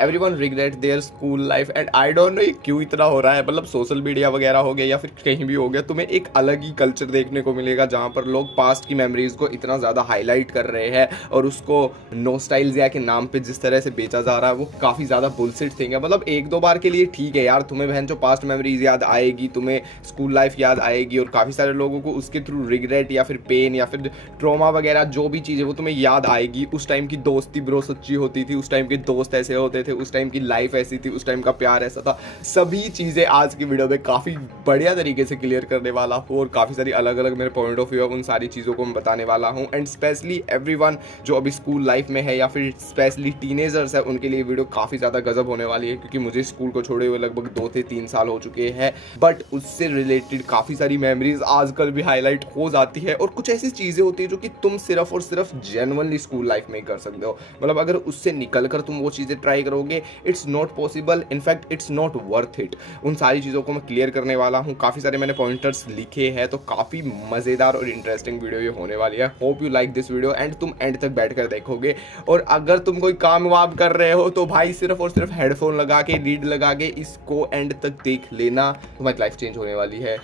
Everyone regret their school life and I don't know क्यों इतना हो रहा है। मतलब सोशल मीडिया वगैरह हो गया या फिर कहीं भी हो गया, तुम्हें एक अलग ही कल्चर देखने को मिलेगा जहाँ पर लोग पास्ट की मेमोरीज को इतना ज़्यादा हाईलाइट कर रहे हैं और उसको नोस्टैल्जिया के नाम पे जिस तरह से बेचा जा रहा है वो काफ़ी ज़्यादा बुलशिट थिंग है। मतलब एक दो बार के लिए ठीक है यार, तुम्हें बहन जो पास्ट मेमोरीज याद आएगी, तुम्हें स्कूल लाइफ याद आएगी और काफ़ी सारे लोगों को उसके थ्रू रिग्रेट या फिर पेन या फिर ट्रॉमा वगैरह जो भी चीज़ है वो तुम्हें याद आएगी। उस टाइम की दोस्ती ब्रो सच्ची होती थी, उस टाइम के दोस्त ऐसे होते थे, उस टाइम की लाइफ ऐसी थी, उस टाइम का प्यार ऐसा था। सभी चीज़ें आज की वीडियो में काफ़ी बढ़िया तरीके से क्लियर करने वाला हूँ और काफ़ी सारी अलग अलग मेरे पॉइंट ऑफ व्यू है, उन सारी चीज़ों को मैं बताने वाला हूँ। एंड स्पेशली एवरीवन जो अभी स्कूल लाइफ में है या फिर स्पेशली टीनेजर्स है उनके लिए वीडियो काफ़ी ज़्यादा गजब होने वाली है, क्योंकि मुझे स्कूल को छोड़े हुए लगभग 2 से 3 साल हो चुके हैं, बट उससे रिलेटेड काफ़ी सारी मेमोरीज आजकल भी हाईलाइट हो जाती है। और कुछ ऐसी चीज़ें होती है जो कि तुम सिर्फ और सिर्फ जेन्युइनली स्कूल लाइफ में कर सकते हो। मतलब अगर उससे निकल कर तुम वो चीज़ें ट्राई करोगे, it's not possible, in fact it's not worth it. उन सारी चीज़ों को मैं क्लियर करने वाला हूँ। काफ़ी सारे मैंने पॉइंटर्स लिखे हैं, तो काफ़ी मज़ेदार और इंटरेस्टिंग वीडियो ये होने वाली है। Hope you like this video and तुम एंड तक बैठ कर देखोगे। और अगर तुम कोई काम वाम कर रहे हो तो भाई सिर्फ और सिर्फ हेडफोन लगा के लीड लगा के इसको एंड तक देख लेना, तुम्हारी लाइफ चेंज होने वाली है।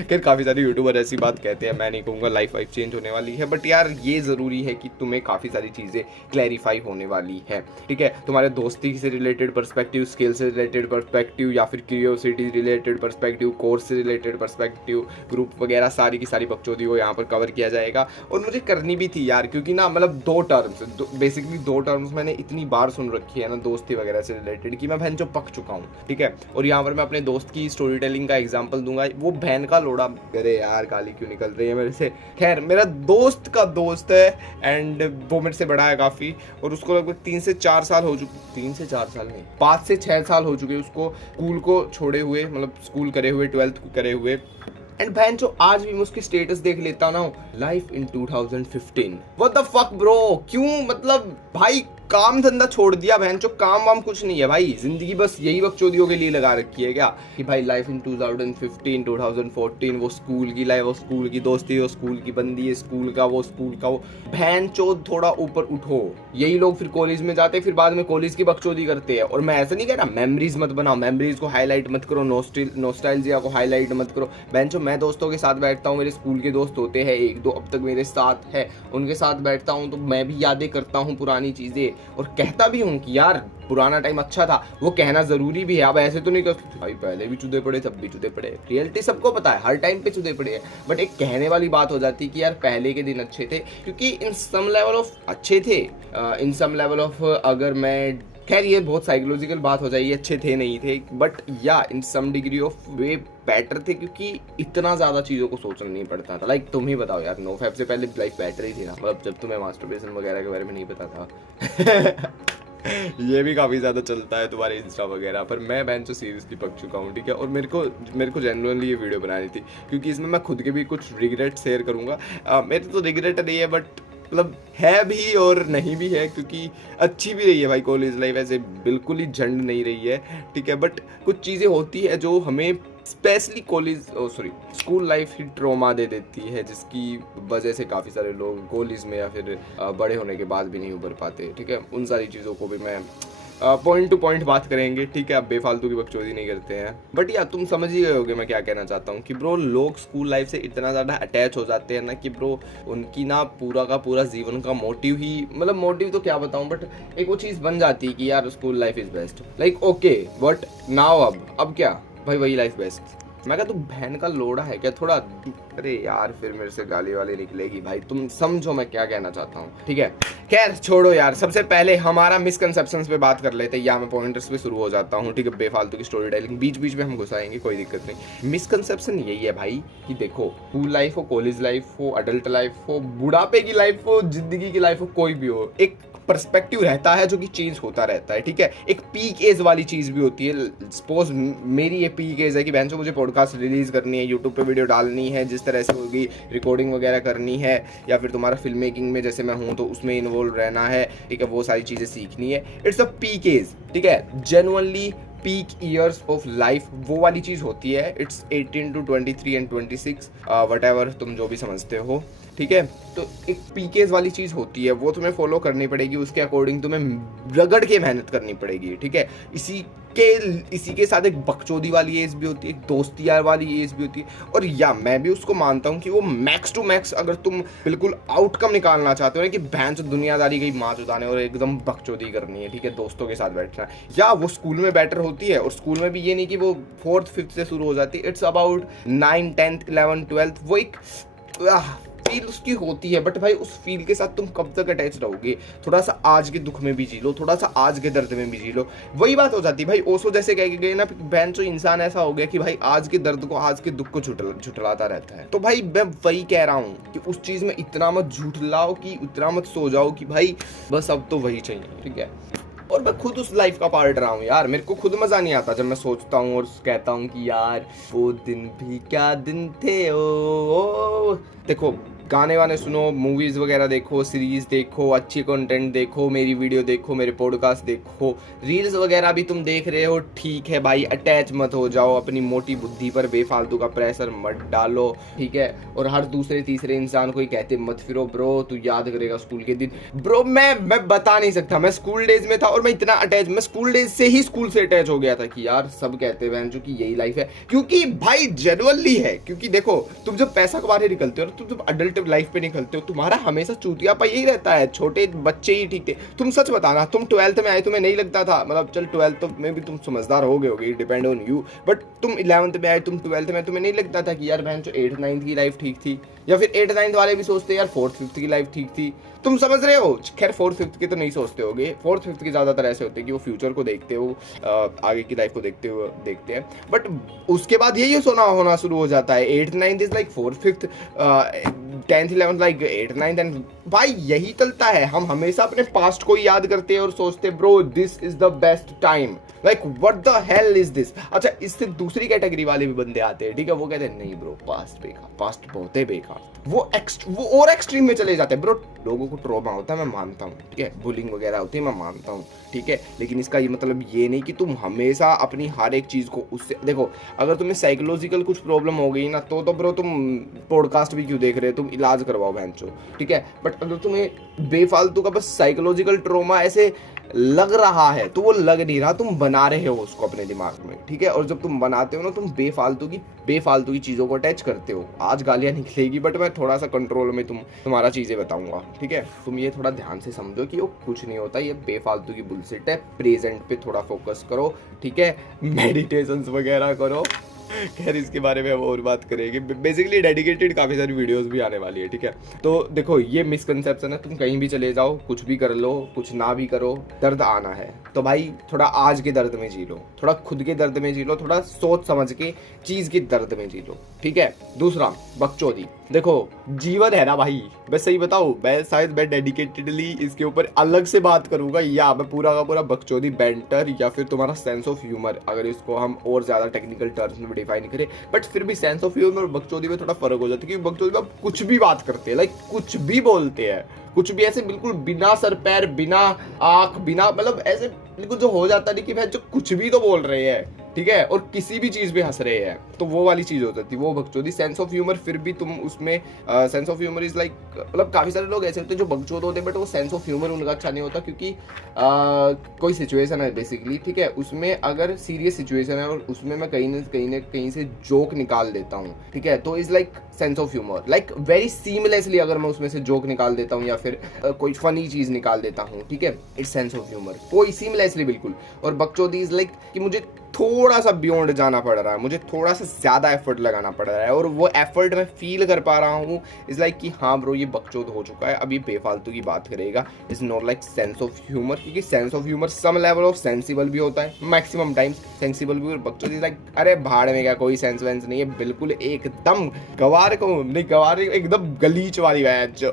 खैर काफ़ी सारे यूट्यूबर ऐसी बात कहते हैं, मैं नहीं कहूँगा लाइफ चेंज होने वाली है, बट यार ये ज़रूरी है कि तुम्हें काफ़ी सारी चीज़ें क्लैरिफाई होने वाली है। ठीक है, तुम्हारे दोस्ती से रिलेटेड पर्सपेक्टिव, स्किल से रिलेटेड पर्सपेक्टिव या फिर क्यूरियोसिटी रिलेटेड पर्सपेक्टिव, कोर्स से रिलेटेड पर्सपेक्टिव, ग्रुप वगैरह सारी की सारी बकचोदी को यहाँ पर कवर किया जाएगा। और मुझे करनी भी थी यार, क्योंकि ना मतलब बेसिकली दो टर्म्स मैंने इतनी बार सुन रखी है ना दोस्ती वगैरह से रिलेटेड कि मैं बहन जो पक चुका हूँ। ठीक है, और यहाँ पर मैं अपने दोस्त की स्टोरी टेलिंग का एग्जाम्पल दूंगा। वो बहन का लोड़ा, अरे यार गाली क्यों निकल रही है मेरे से। खैर मेरा दोस्त का दोस्त है एंड वो मेरे से बड़ा है काफ़ी, और उसको लगभग 3 से 4 साल हो चुके, 3 से 4 साल नहीं 5 से 6 साल हो चुके उसको स्कूल को छोड़े हुए, मतलब स्कूल करे हुए, 12th को करे हुए। एंड बहन जो आज भी मैं उसकी स्टेटस देख लेता ना, life in 2015, what the fuck bro, क्यों? मतलब भाई काम धंधा छोड़ दिया, बहन जो काम वाम कुछ नहीं है भाई, जिंदगी बस यही बकचोदियों के लिए लगा रखी है क्या कि भाई लाइफ इन 2015 2014, वो स्कूल की लाइफ, वो स्कूल की दोस्ती, वो स्कूल की बंदी, स्कूल का वो बहन चोद थोड़ा ऊपर उठो। यही लोग फिर कॉलेज में जाते, फिर बाद में कॉलेज की बकचोदी करते हैं। और मैं ऐसा नहीं कह रहा मेमोरीज मत बनाओ, मेमोरीज को हाईलाइट मत करो, नॉस्टैल्जिया को हाईलाइट मत करो। बहन जो मैं दोस्तों के साथ बैठता हूँ, मेरे स्कूल के दोस्त होते हैं 1-2 अब तक मेरे साथ है, उनके साथ बैठता हूँ तो मैं भी यादें करता हूँ पुरानी चीज़ें, और कहता भी हूँ कि यार पुराना टाइम अच्छा था। वो कहना जरूरी भी है, अब ऐसे तो नहीं कर भाई पहले भी चुदे पड़े तब भी चुदे पड़े, रियलिटी सबको पता है हर टाइम पे चुदे पड़े हैं, बट एक कहने वाली बात हो जाती है कि यार पहले के दिन अच्छे थे, क्योंकि इन सम लेवल ऑफ अच्छे थे, इन सम लेवल ऑफ अगर मैं, खैर ये बहुत साइकोलॉजिकल बात हो जाएगी, अच्छे थे नहीं थे, बट या इन सम डिग्री ऑफ वे बेटर थे, क्योंकि इतना ज़्यादा चीज़ों को सोचना नहीं पड़ता था। लाइक तुम ही बताओ यार, नो फैब से पहले लाइफ बेटर ही थी ना, मतलब जब तुम्हें मास्टरबेशन वगैरह के बारे में नहीं पता था। ये भी काफ़ी ज़्यादा चलता है तुम्हारे इंस्टा वगैरह पर। मैं बहन जो सीरियसली पक चुका हूँ, ठीक है, और मेरे को जेन्युइनली ये वीडियो बनानी थी, क्योंकि इसमें मैं खुद के भी कुछ रिग्रेट शेयर करूँगा। मेरे तो रिग्रेट नहीं है, बट मतलब है भी और नहीं भी है, क्योंकि अच्छी भी रही है भाई कॉलेज लाइफ, ऐसे बिल्कुल ही झंड नहीं रही है। ठीक है, बट कुछ चीज़ें होती है जो हमें स्पेशली स्कूल लाइफ ही ट्रॉमा दे देती है, जिसकी वजह से काफ़ी सारे लोग कॉलेज में या फिर बड़े होने के बाद भी नहीं उभर पाते। ठीक है, उन सारी चीज़ों को भी मैं पॉइंट टू पॉइंट बात करेंगे। ठीक है, अब बेफालतू की बकचोदी नहीं करते हैं, बट यार तुम समझ ही गए होगे मैं क्या कहना चाहता हूँ कि ब्रो लोग स्कूल लाइफ से इतना ज़्यादा अटैच हो जाते हैं ना कि ब्रो उनकी ना पूरा का पूरा जीवन का मोटिव ही, मतलब मोटिव तो क्या बताऊँ, बट एक वो चीज़ बन जाती है कि यार school life is best, like okay but now अब क्या भाई वही लाइफ बेस्ट। मैं कहा तू बहन का लोड़ा है क्या थोड़ा, अरे यार फिर मेरे से गाली वाली निकलेगी भाई, तुम समझो मैं क्या कहना चाहता हूँ। ठीक है, खैर छोड़ो यार, सबसे पहले हमारा मिसकंसेप्शंस पे बात कर लेते हैं, या मैं पॉइंटर्स पे शुरू हो जाता हूँ। ठीक है, बेफालतू की स्टोरी टेलिंग बीच बीच में हम घुसाएंगे, कोई दिक्कत नहीं। मिसकंसेप्शन यही है भाई कि देखो स्कूल लाइफ हो, कॉलेज लाइफ हो, अडल्ट लाइफ हो, बुढ़ापे की लाइफ हो, जिंदगी की लाइफ हो, कोई भी हो, एक पर्सपेक्टिव रहता है जो कि चेंज होता रहता है। ठीक है, एक पीक एज वाली चीज़ भी होती है। सपोज मेरी ये पीक एज है कि बहन मुझे पॉडकास्ट रिलीज़ करनी है, यूट्यूब पे वीडियो डालनी है, जिस तरह से होगी रिकॉर्डिंग वगैरह करनी है, या फिर तुम्हारा फिल्म मेकिंग में जैसे मैं हूँ तो उसमें इन्वॉल्व रहना है। ठीक है, वो सारी चीज़ें सीखनी है। It's a peak age. ठीक है, genuinely peak years of life वो वाली चीज़ होती है। It's 18 to 23 and 26 whatever तुम जो भी समझते हो। ठीक है। तो एक पीकेज वाली चीज़ होती है, वो तुम्हें फॉलो करनी पड़ेगी, उसके अकॉर्डिंग तुम्हें रगड़ के मेहनत करनी पड़ेगी, ठीक है। इसी के साथ एक बकचोदी वाली एज भी होती है, एक दोस्ती यार वाली एज भी होती है। और या मैं भी उसको मानता हूँ कि वो मैक्स टू मैक्स अगर तुम बिल्कुल आउटकम निकालना चाहते हो ना कि बहन से दुनियादारी गई माँ चुदाने और एकदम बकचोदी करनी है, ठीक है, दोस्तों के साथ बैठना है, या वो स्कूल में बेटर होती है। और स्कूल में भी ये नहीं कि वो 4th 5th से शुरू हो जाती है, it's about 9th 10th 11th 12th, वो एक फील उसकी होती है। बट भाई उस फील के साथ तुम कब तक अटैच रहोगे? थोड़ा सा आज के दुख में भी जी लो, थोड़ा सा आज के दर्द में भी जी लो, वही बात हो जाती है भाई। ओशो जैसे कह के गए ना, बहन जो इंसान ऐसा हो गया कि भाई आज के दर्द को, आज के दुख को झुठलाता रहता है। तो भाई मैं वही कह रहा हूँ कि उस चीज में इतना मत झूठलाओ, कि इतना मत सो जाओ कि भाई बस अब तो वही चाहिए, ठीक है। और मैं खुद उस लाइफ का पार्ट रहा हूँ यार, मेरे को खुद मजा नहीं आता जब मैं सोचता हूँ और कहता हूँ कि यार वो दिन भी क्या दिन थे। ओ देखो, गाने वाने सुनो, मूवीज वगैरह देखो, सीरीज देखो, अच्छी कंटेंट देखो, मेरी वीडियो देखो, मेरे पॉडकास्ट देखो, रील्स वगैरह भी तुम देख रहे हो, ठीक है भाई, अटैच मत हो जाओ, अपनी मोटी बुद्धि पर बेफालतू का प्रेशर मत डालो, ठीक है। और हर दूसरे तीसरे इंसान को ही कहते मत फिरो ब्रो, तू याद करेगा स्कूल के दिन। ब्रो मैं बता नहीं सकता, मैं स्कूल डेज में था और मैं इतना अटैच, मैं स्कूल डेज से ही स्कूल से अटैच हो गया था कि यार सब कहते हैं जो कि यही लाइफ है, क्योंकि भाई जेन्युइनली है। क्योंकि देखो, तुम जब पैसा कमाने निकलते हो, तुम जब अडल्ट लाइफ पे निकलते हो, तुम्हारा हमेशा चूतियापा यही रहता है, छोटे बच्चे ही ठीक थे। तुम सच बताना, तुम 12th में आए, तुम्हें नहीं लगता था, मतलब चल 12th में भी तुम समझदार हो गए होगे, डिपेंड ऑन यू, बट तुम 11th में आए, तुम 12th में, तुम्हें नहीं लगता था कि यार बहन जो 8th 9th की लाइफ ठीक थी? या फिर 8th 9th वाले भी सोचते यार 4th 5th की लाइफ ठीक थी? तुम समझ रहे हो? खैर 4th 5th के तो नहीं सोचते होगे, 4th 5th के ज्यादातर ऐसे होते हैं कि वो फ्यूचर को देखते हो, आगे की लाइफ को देखते हैं। बट उसके बाद यही होना शुरू हो जाता है, 8th 9th is like 4th 5th, 10th 11th like 8th 9th, and भाई यही चलता है। हम हमेशा अपने पास्ट को याद करते हैं और सोचते bro this is the best time, like what the hell is this. अच्छा, इससे दूसरी कैटेगरी वाले भी बंदे आते हैं, ठीक है, वो कहते हैं नहीं ब्रो पास्ट बेकार, पास्ट बहुत है बेकार, वो और एक्सट्रीम में चले जाते हैं। ब्रो लोगों को ट्रॉमा होता है, मैं मानता हूँ, ठीक है, बुलिंग वगैरह होती है, मैं मानता हूँ, ठीक है, लेकिन इसका ये मतलब ये नहीं कि तुम हमेशा अपनी हर एक चीज को उससे देखो। अगर तुम्हें साइकोलॉजिकल कुछ प्रॉब्लम हो गई ना, तो ब्रो तुम पॉडकास्ट भी क्यों देख रहे हो, तुम इलाज करवाओ बहनचो, ठीक है। बट अगर तुम्हें बेफालतू का बस साइकोलॉजिकल ट्रॉमा ऐसे लग रहा है, तो वो लग नहीं रहा, तुम बना रहे हो उसको अपने दिमाग में, ठीक है। और जब तुम बनाते हो ना, तुम बेफालतू की चीजों को अटैच करते हो। आज गालियां निकलेगी, बट मैं थोड़ा सा कंट्रोल में तुम्हारा चीजें बताऊंगा, ठीक है। तुम ये थोड़ा ध्यान से समझो कि वो कुछ नहीं होता, ये बेफालतू की बुलशिट है। प्रेजेंट पे थोड़ा फोकस करो, ठीक है, मेडिटेशंस वगैरह करो। खैर इसके बारे में हम और बात करेंगे। बेसिकली डेडिकेटेड काफ़ी सारी वीडियोस भी आने वाली है, ठीक है। तो देखो, ये मिसकंसेप्शन है, तुम कहीं भी चले जाओ, कुछ भी कर लो, कुछ ना भी करो, दर्द आना है, तो भाई थोड़ा आज के दर्द में जी लो, थोड़ा खुद के दर्द में जी लो, थोड़ा सोच समझ के चीज़ के दर्द में जी लो, ठीक है। दूसरा, बकचोदी। देखो जीवन है ना भाई, मैं सही बताऊँ, मैं डेडिकेटेडली इसके ऊपर अलग से बात करूंगा, या मैं पूरा का पूरा बकचोदी, बैंटर, या फिर तुम्हारा सेंस ऑफ ह्यूमर, अगर इसको हम और ज्यादा टेक्निकल टर्म्स में डिफाइन करें, बट फिर भी सेंस ऑफ ह्यूमर और बकचोदी में थोड़ा फर्क हो जाता है। क्योंकि बकचोदी में आप कुछ भी बात करते हैं, लाइक कुछ भी बोलते हैं, कुछ भी ऐसे बिल्कुल बिना सर पैर, बिना आंख, बिना मतलब ऐसे बिल्कुल जो हो जाता है कि भाई जो कुछ भी तो बोल रहे हैं, ठीक है, और किसी भी चीज पे हंस रहे हैं, तो वो वाली चीज हो जाती है, वो बकचोदी। सेंस ऑफ ह्यूमर फिर भी तुम उसमें sense of humour is like, मतलब काफी सारे लोग ऐसे होते हैं जो बकचोद होते हैं, बट वो सेंस ऑफ ह्यूमर उनका अच्छा नहीं होता, क्योंकि कोई सिचुएशन है बेसिकली, ठीक है, उसमें अगर सीरियस सिचुएशन है और उसमें मैं कहीं से जोक निकाल देता हूँ, ठीक है, तो is like sense of humour, like very seamlessly अगर मैं उसमें से जोक निकाल देता हूँ या फिर कोई फनी चीज निकाल देता हूँ, ठीक है, इट्स सेंस ऑफ ह्यूमर, कोई सीमलेसली बिल्कुल। और बकचोदी इज लाइक कि मुझे थोड़ा सा बियॉन्ड जाना पड़ रहा है, मुझे थोड़ा सा ज़्यादा एफर्ट लगाना पड़ रहा है, और वो एफर्ट मैं फील कर पा रहा हूँ। इज़ लाइक कि हाँ ब्रो ये बकचोद हो चुका है, अब ये बेफालतू की बात करेगा। Is not like sense of humour, क्योंकि sense of humour some level of sensible भी होता है, मैक्सिमम टाइम्स सेंसिबल भी। और बकचोद इज लाइक अरे भाड़ में क्या, कोई सेंस वेंस नहीं है, बिल्कुल एकदम गवार को नहीं, गवार एकदम गलीच वाली वैच।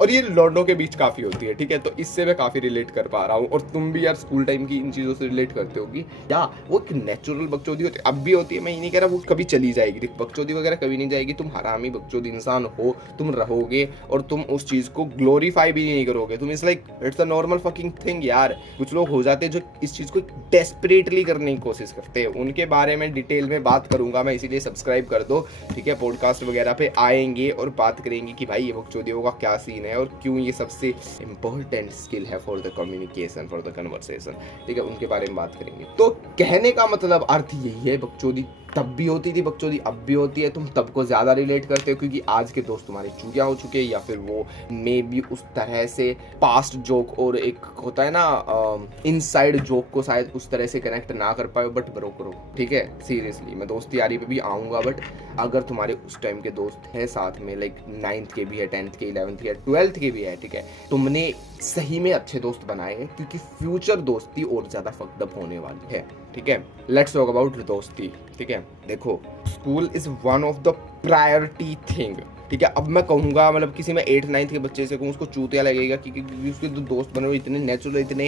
और ये लौंडों के बीच काफ़ी होती है, ठीक है, तो इससे मैं काफ़ी रिलेट कर पा रहा हूँ। और तुम भी यार स्कूल टाइम की इन चीज़ों से रिलेट करते होगी, या वो वो एक नेचुरल बकचोदी होती है, अब भी होती है, मैं ये नहीं कह रहा वो कभी चली जाएगी। देख बकचोदी वगैरह कभी नहीं जाएगी, तुम हरामी बकचोदी इंसान हो, तुम रहोगे और तुम उस चीज़ को ग्लोरीफाई भी नहीं करोगे। तुम it's a normal fucking thing यार। कुछ लोग हो जाते हैं जो इस चीज़ को डेस्परेटली करने की कोशिश करते हैं, उनके बारे में डिटेल में बात करूंगा मैं, इसीलिए सब्सक्राइब कर दो, ठीक है। पॉडकास्ट वगैरह पे आएंगे और बात करेंगे कि भाई ये बकचोदियों का क्या सीन है और क्यों ये सबसे इंपॉर्टेंट स्किल है for the communication, for the conversation, ठीक है, उनके बारे में बात करेंगे। तो कहने का मतलब अर्थ यही है, बकचोदी तब भी होती थी, बकचोदी अब भी होती है। तुम तब को ज़्यादा रिलेट करते हो क्योंकि आज के दोस्त तुम्हारे चूतिया हो चुके हैं, या फिर वो मे बी उस तरह से पास्ट जोक और एक होता है ना इनसाइड जोक को शायद उस तरह से कनेक्ट ना कर पाए। बट ब्रो करो, ठीक है, सीरियसली मैं दोस्ती यारी पे भी आऊँगा, बट अगर तुम्हारे उस टाइम के दोस्त हैं साथ में, लाइक 9th के भी है, 10th के, 11th के, 12th के भी है, ठीक है, तुमने सही में अच्छे दोस्त बनाए हैं, क्योंकि फ्यूचर दोस्ती और ज़्यादा फक्ड होने वाली है, ठीक है। लेट्स टॉक अबाउट दोस्ती, ठीक है। देखो school is one of the priority thing, ठीक है। अब मैं कहूँगा मतलब किसी में 8th 9th के बच्चे से कहूँ उसको चूतिया लगेगा क्योंकि उसके जो दोस्त बन रहे हो इतने नेचुरल, इतने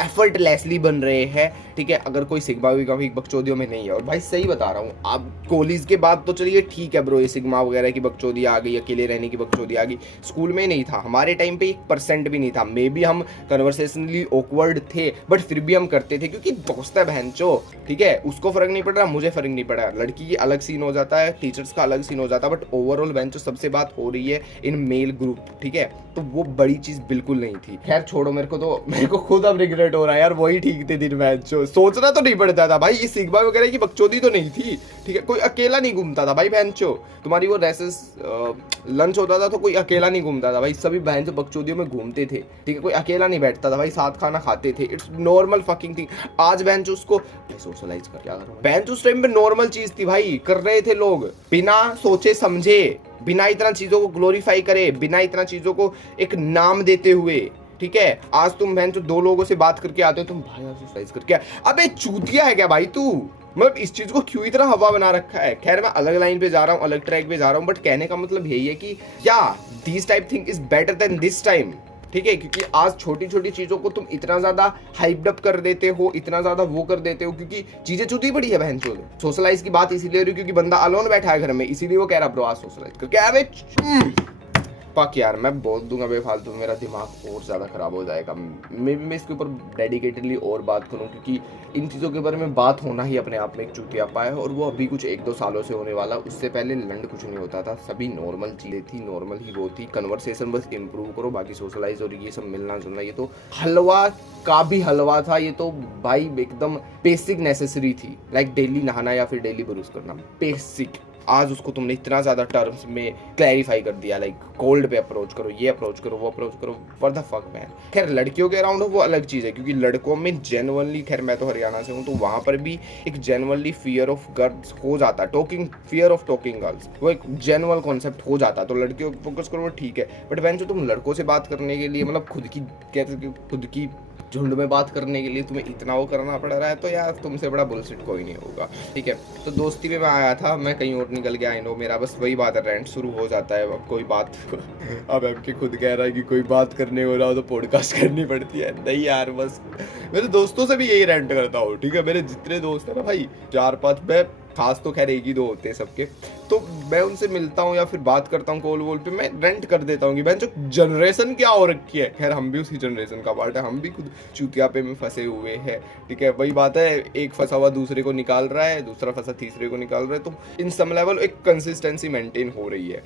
एफर्टलेसली बन रहे हैं, ठीक है। अगर कोई सिग्मा विग्मा भी बकचोदियों में नहीं है, और भाई सही बता रहा हूँ, आप कॉलेज के बाद तो चलिए ठीक है ब्रो, ये सिग्मा वगैरह की बकचोदी आ गई, अकेले रहने की बकचोदी आ गई, स्कूल में नहीं था, हमारे टाइम पे 1% भी नहीं था। मे बी हम कन्वर्सेशनली ऑकवर्ड थे बट फिर भी हम करते थे क्योंकि दोस्त है बहनचो, ठीक है। उसको फर्क नहीं पड़ रहा, मुझे फर्क नहीं पड़ रहा, लड़की की अलग सीन हो जाता है, टीचर्स का अलग सीन हो जाता है, बट ओवरऑल बहनचो सबसे बात हो रही है इन मेल ग्रुप, ठीक है। तो वो बड़ी चीज बिल्कुल नहीं थी। खैर छोड़ो, मेरे को खुद अब रिग्रेट हो रहा है यार, वही ठीक थे दिन बहनचो, सोचना तो नहीं पड़ता था भाई, ये सिग्मा वगैरह की बकचोदी तो नहीं थी, ठीक है। कोई अकेला नहीं घूमता था भाई बहनचो, तुम्हारी वो रेसेस लंच होता था तो कोई अकेला नहीं घूमता था भाई, सभी बहनचो बकचोदियों में घूमते थे, ठीक है। कोई अकेला नहीं बैठता था भाई, साथ खाना खाते थे, इट्स नॉर्मल फकिंग थिंग। आज बहनचो उसको सोशलाइज कर क्या करो, बहनचो उस टाइम पे नॉर्मल चीज थी भाई, कर रहे थे लोग बिना सोचे समझे, बिना इतना चीजों को ग्लोरीफाई करे, बिना इतना चीजों को एक नाम देते हुए, ठीक है। आज तुम बहन जो 2 लोगों से बात करके आते हो, तुम भाई एक्सरसाइज करके, अबे चूतिया है क्या भाई तू, मतलब इस चीज को क्यों इतना हवा बना रखा है। खैर मैं अलग लाइन पे जा रहा हूँ, अलग ट्रैक पे जा रहा हूँ, बट कहने का मतलब यही है कि या this type thing is better than this time, ठीक है। क्योंकि आज छोटी छोटी चीजों को तुम इतना ज्यादा हाइप्ड अप कर देते हो, इतना ज्यादा वो कर देते हो, क्योंकि चीजें चूती पड़ी है बहन चोद। सोशलाइज की बात इसीलिए रही क्योंकि बंदा अलोन बैठा है घर में, इसीलिए वो कह रहा ब्रो आज सोशलाइज करके। अबे पक यार, मैं बोल दूंगा बेफालतू, मेरा दिमाग और ज़्यादा ख़राब हो जाएगा। मे बी मैं इसके ऊपर डेडिकेटेडली और बात करूं, क्योंकि इन चीज़ों के बारे में बात होना ही अपने आप में एक चूतियापा है, और वो अभी कुछ 1-2 सालों से होने वाला। उससे पहले लंड कुछ नहीं होता था, सभी नॉर्मल चीज़ें थी, नॉर्मल ही वो थी। कन्वर्सेशन बस इम्प्रूव करो, बाकी सोशलाइज और ये सब मिलना जुलना, ये तो हलवा का भी हलवा था, ये तो भाई एकदम बेसिक नेसेसरी थी। लाइक डेली नहाना या फिर डेली ब्रश करना, बेसिक। आज उसको तुमने इतना ज़्यादा टर्म्स में क्लैरिफाई कर दिया, लाइक कोल्ड पे अप्रोच करो, ये अप्रोच करो, वो अप्रोच करो, फॉर द फक मैन। खैर लड़कियों के अराउंड हो वो अलग चीज़ है, क्योंकि लड़कों में जेन्युइनली, खैर मैं तो हरियाणा से हूँ तो वहाँ पर भी एक जेन्युइनली फियर ऑफ गर्ल्स हो जाता, फियर ऑफ टॉकिंग गर्ल्स, वो एक जेन्युइन कॉन्सेप्ट हो जाता। तो लड़कियों को फोकस करो वो ठीक है, बट वैन जो तुम लड़कों से बात करने के लिए, मतलब खुद की झुंड में बात करने के लिए तुम्हें इतना वो करना पड़ रहा है, तो यार तुमसे बड़ा बुलशिट कोई नहीं होगा, ठीक है। तो दोस्ती में मैं आया था, मैं कहीं और निकल गया, आई नो, मेरा बस वही बात है, रेंट शुरू हो जाता है। अब कोई बात अब एमके खुद कह रहा है कि कोई बात करने हो रहा हो तो पॉडकास्ट करनी पड़ती है। नहीं यार, बस मेरे दोस्तों से भी यही रेंट करता हूँ, ठीक है। मेरे जितने दोस्त हैं ना भाई, 4-5, मैं खास तो खैर 1 ही 2 होते हैं सबके, तो मैं उनसे मिलता हूँ या फिर बात करता हूँ कॉल वॉल पे, मैं रेंट कर देता हूँ कि भाई जो जनरेशन क्या हो रखी है। खैर हम भी उसी जनरेशन का पार्ट है, हम भी खुद चूतियापे में फंसे हुए हैं, ठीक है। वही बात है, एक फंसा हुआ दूसरे को निकाल रहा है, दूसरा फंसा तीसरे को निकाल रहा है, तो इन सम लेवल एक कंसिस्टेंसी मेंटेन हो रही है।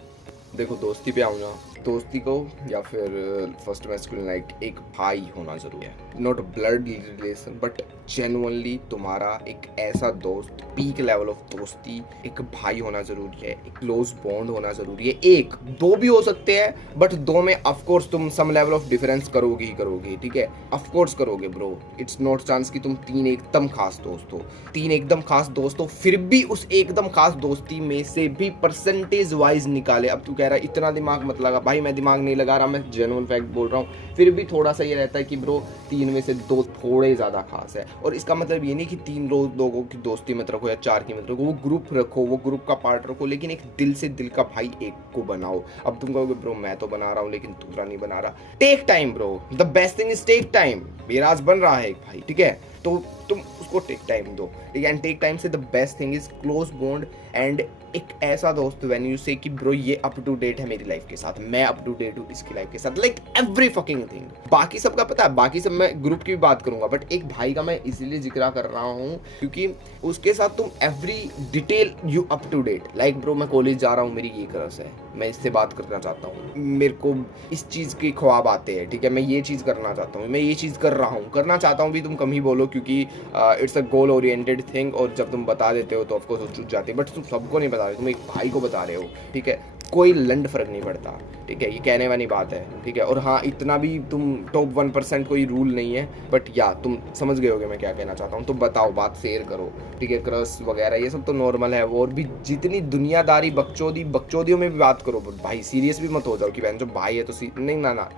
देखो दोस्ती पे आऊँ ना, दोस्ती को या फिर फर्स्ट मैस्कुलिन लाइक एक भाई होना जरूरी है, not blood relation but genuinely तुम्हारा एक ऐसा दोस्त, पीक लेवल ऑफ दोस्ती, एक भाई होना जरूरी है, एक क्लोज बॉन्ड होना जरूरी है। 1-2 भी हो सकते हैं, बट 2 में ऑफकोर्स तुम सम लेवल ऑफ डिफरेंस करोगे ही करोगे, ठीक है, ऑफकोर्स करोगे ब्रो। इट्स नॉट चांस कि तुम 3 एकदम खास दोस्त हो, 3 एकदम खास दोस्त हो, फिर भी उस एकदम खास दोस्ती में से भी परसेंटेज वाइज निकाले। अब तू कह रहा है इतना दिमाग मत लगा, भाई मैं दिमाग नहीं लगा रहा, मैं जेन्युइन फैक्ट बोल रहा हूँ। फिर भी थोड़ा सा ये रहता है कि ब्रो 3 में से 2 थोड़े ज़्यादा खास है, और इसका मतलब ये नहीं कि 3 लोगों की दोस्ती मत रखो या 4 की मत रखो, वो ग्रुप रखो, वो ग्रुप का पार्ट रखो, लेकिन एक दिल से दिल का भाई एक को बनाओ। अब तुम कहोगे ब्रो मैं तो बना रहा हूँ लेकिन दूसरा नहीं बना रहा, take time bro, the best thing is take time. मेराज बन रहा है एक भाई, ठीक है, तो तुम उसको टेक टाइम दो, ठीक है। एंड टेक टाइम से the best thing is close bond and एक ऐसा दोस्त व्हेन यू से कि ब्रो ये अप टू डेट है मेरी लाइफ के साथ, मैं अप टू डेट हूँ इसकी लाइफ के साथ, लाइक एवरी फकिंग थिंग। बाकी सबका पता है, बाकी सब मैं ग्रुप की भी बात करूंगा, बट एक भाई का मैं इसीलिए जिक्र कर रहा हूँ क्योंकि उसके साथ तुम every detail you up to date, like bro मैं कॉलेज जा रहा हूँ, मेरी ये क्रश है, मैं इससे बात करना चाहता हूँ, मेरे को इस चीज़ के ख्वाब आते हैं, ठीक है, मैं ये चीज़ करना चाहता हूँ, मैं ये चीज़ कर रहा हूँ, करना चाहता हूँ भी तुम कम ही बोलो क्योंकि it's a goal oriented thing, और जब तुम बता देते हो तो ऑफकोर्स वो चुप जाती है, बट तुम सबको नहीं बता रहे, तुम एक भाई को बता रहे हो, ठीक है, कोई लंड फर्क नहीं पड़ता, ठीक है, ये कहने वाली बात है, ठीक है। और हाँ, इतना भी तुम टॉप 1% कोई रूल नहीं है, बट या तुम समझ गए होगे मैं क्या कहना चाहता हूँ, तो बताओ, बात शेयर करो, ठीक है। क्रश वगैरह ये सब तो नॉर्मल है, और भी जितनी दुनियादारी बकचोदियों में भी बात करो, भाई सीरियस भी मत हो जाओ कि बहन जो भाई है तो नहीं, ना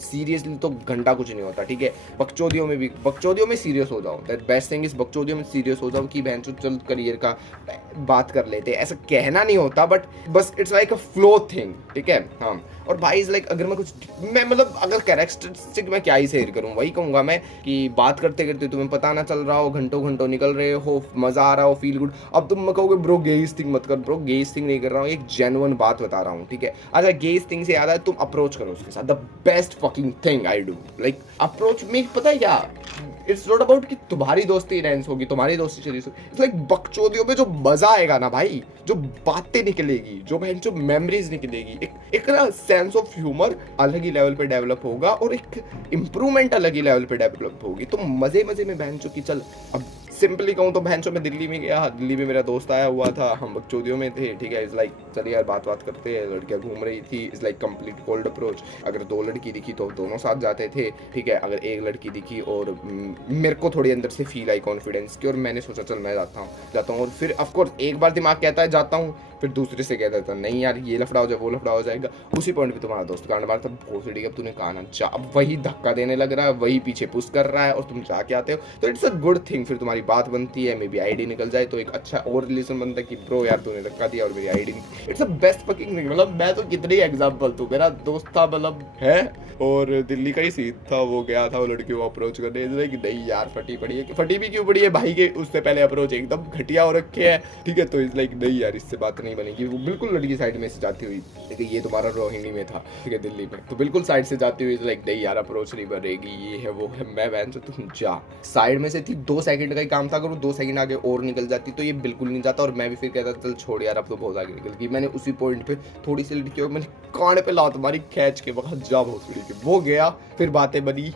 सीरियसली तो घंटा कुछ नहीं होता, ठीक है। बकचोदियों में सीरियस हो जाओ, दैट बेस्ट थिंग इज बकचोदियों में सीरियस हो जाओ कि बहन चल करियर का बात कर लेते, ऐसा कहना नहीं होता, बट बस it's like a flow thing, ठीक है। हाँ, और भाई इज लाइक अगर मैं मतलब अगर कैरेक्टरिस्टिक मैं क्या ही शेयर करूँ, वही कहूँगा मैं कि बात करते करते तुम्हें पता ना चल रहा हो, घंटों निकल रहे हो, मजा आ रहा हो, फील गुड, अब तुम कहोगे ब्रो गेइस थिंग मत कर, ब्रो गेइस थिंग नहीं कर रहा हूँ, एक जेन्युइन बात बता रहा हूँ, ठीक है। अच्छा, गेइस थिंग से याद है, तुम अप्रोच करो उसके साथ, the best fucking thing I do, like approach में पता है क्या, इट्स नॉट अबाउट कि तुम्हारी दोस्ती इनहेंस होगी, तुम्हारी दोस्ती चली, इट्स लाइक बकचोदियों में जो मजा आएगा ना भाई, जो बातें निकलेगी, जो बहन जो मेमोरीज निकलेगी, एक ना सेंस ऑफ ह्यूमर अलग ही लेवल पे डेवलप होगा, और एक इम्प्रूवमेंट अलग ही लेवल पे डेवलप होगी, तो मजे में बहन चो की चल, अब सिंपली कहूँ तो बहन चो मैं दिल्ली में गया, दिल्ली में मेरा दोस्त आया हुआ था, हम बकचोदियों में थे, ठीक है। इज लाइक चलिए यार बात करते हैं, लड़कियां घूम रही थी, is like complete cold approach, अगर 2 लड़की दिखी तो दोनों साथ जाते थे, ठीक है, अगर एक लड़की दिखी और मेरे को थोड़ी अंदर से फील आई कॉन्फिडेंस की, और मैंने सोचा चल मैं जाता हूँ, और फिर ऑफकोर्स एक बार दिमाग कहता है जाता हूँ, फिर दूसरे से कहता था नहीं यार ये लफड़ा हो जाए, वो लफड़ा हो जाएगा, उसी पॉइंट पे तुम्हारा दोस्त कांड मारता, भोसड़ी अब तूने कहा ना जा, अब वही धक्का देने लग रहा है, वही पीछे पुश कर रहा है, और तुम जाके आते हो, तो इट्स अ गुड थिंग, फिर तुम्हारी बात बनती है, मे बी आईडी निकल जाए तो एक अच्छा और रिलेशन बनता है कि ब्रो यार तूने धक्का दिया और मेरी ID, it's a best fucking thing. मतलब मैं तो कितने एग्जांपल दूं, मेरा दोस्त था मतलब है, और दिल्ली का ही सीन था, वो गया था वो लड़की को अप्रोच करने, इसलिए कि नहीं यार फटी पड़ी है, फटी भी क्यों पड़ी है, भाई के उससे पहले अप्रोच एकदम घटिया हो रखे है, ठीक है, तो इस लाइक नहीं यार इससे बात नहीं बनेगी, वो बिल्कुल लड़की साइड में से जाती हुई, देखिए ये तुम्हारा रोहिणी में था, ठीक है, दिल्ली में, तो बिल्कुल साइड से जाती हुई लाइक नहीं यार अप्रोच नहीं बनेगी, ये है वो है, मैं बहन से तुम जा, साइड में से थी, 2 सेकंड का ही काम था, अगर वो 2 सेकंड आगे और निकल जाती तो ये बिल्कुल नहीं जाता, और मैं भी फिर कहता चल छोड़ यार अब तो बहुत आगे निकल गई, मैंने उसी पॉइंट पे थोड़ी सी लड़की मैंने कान पे लात मारी खींच के, वक्त जा भोसड़ी के, वो गया, फिर बातें बनी,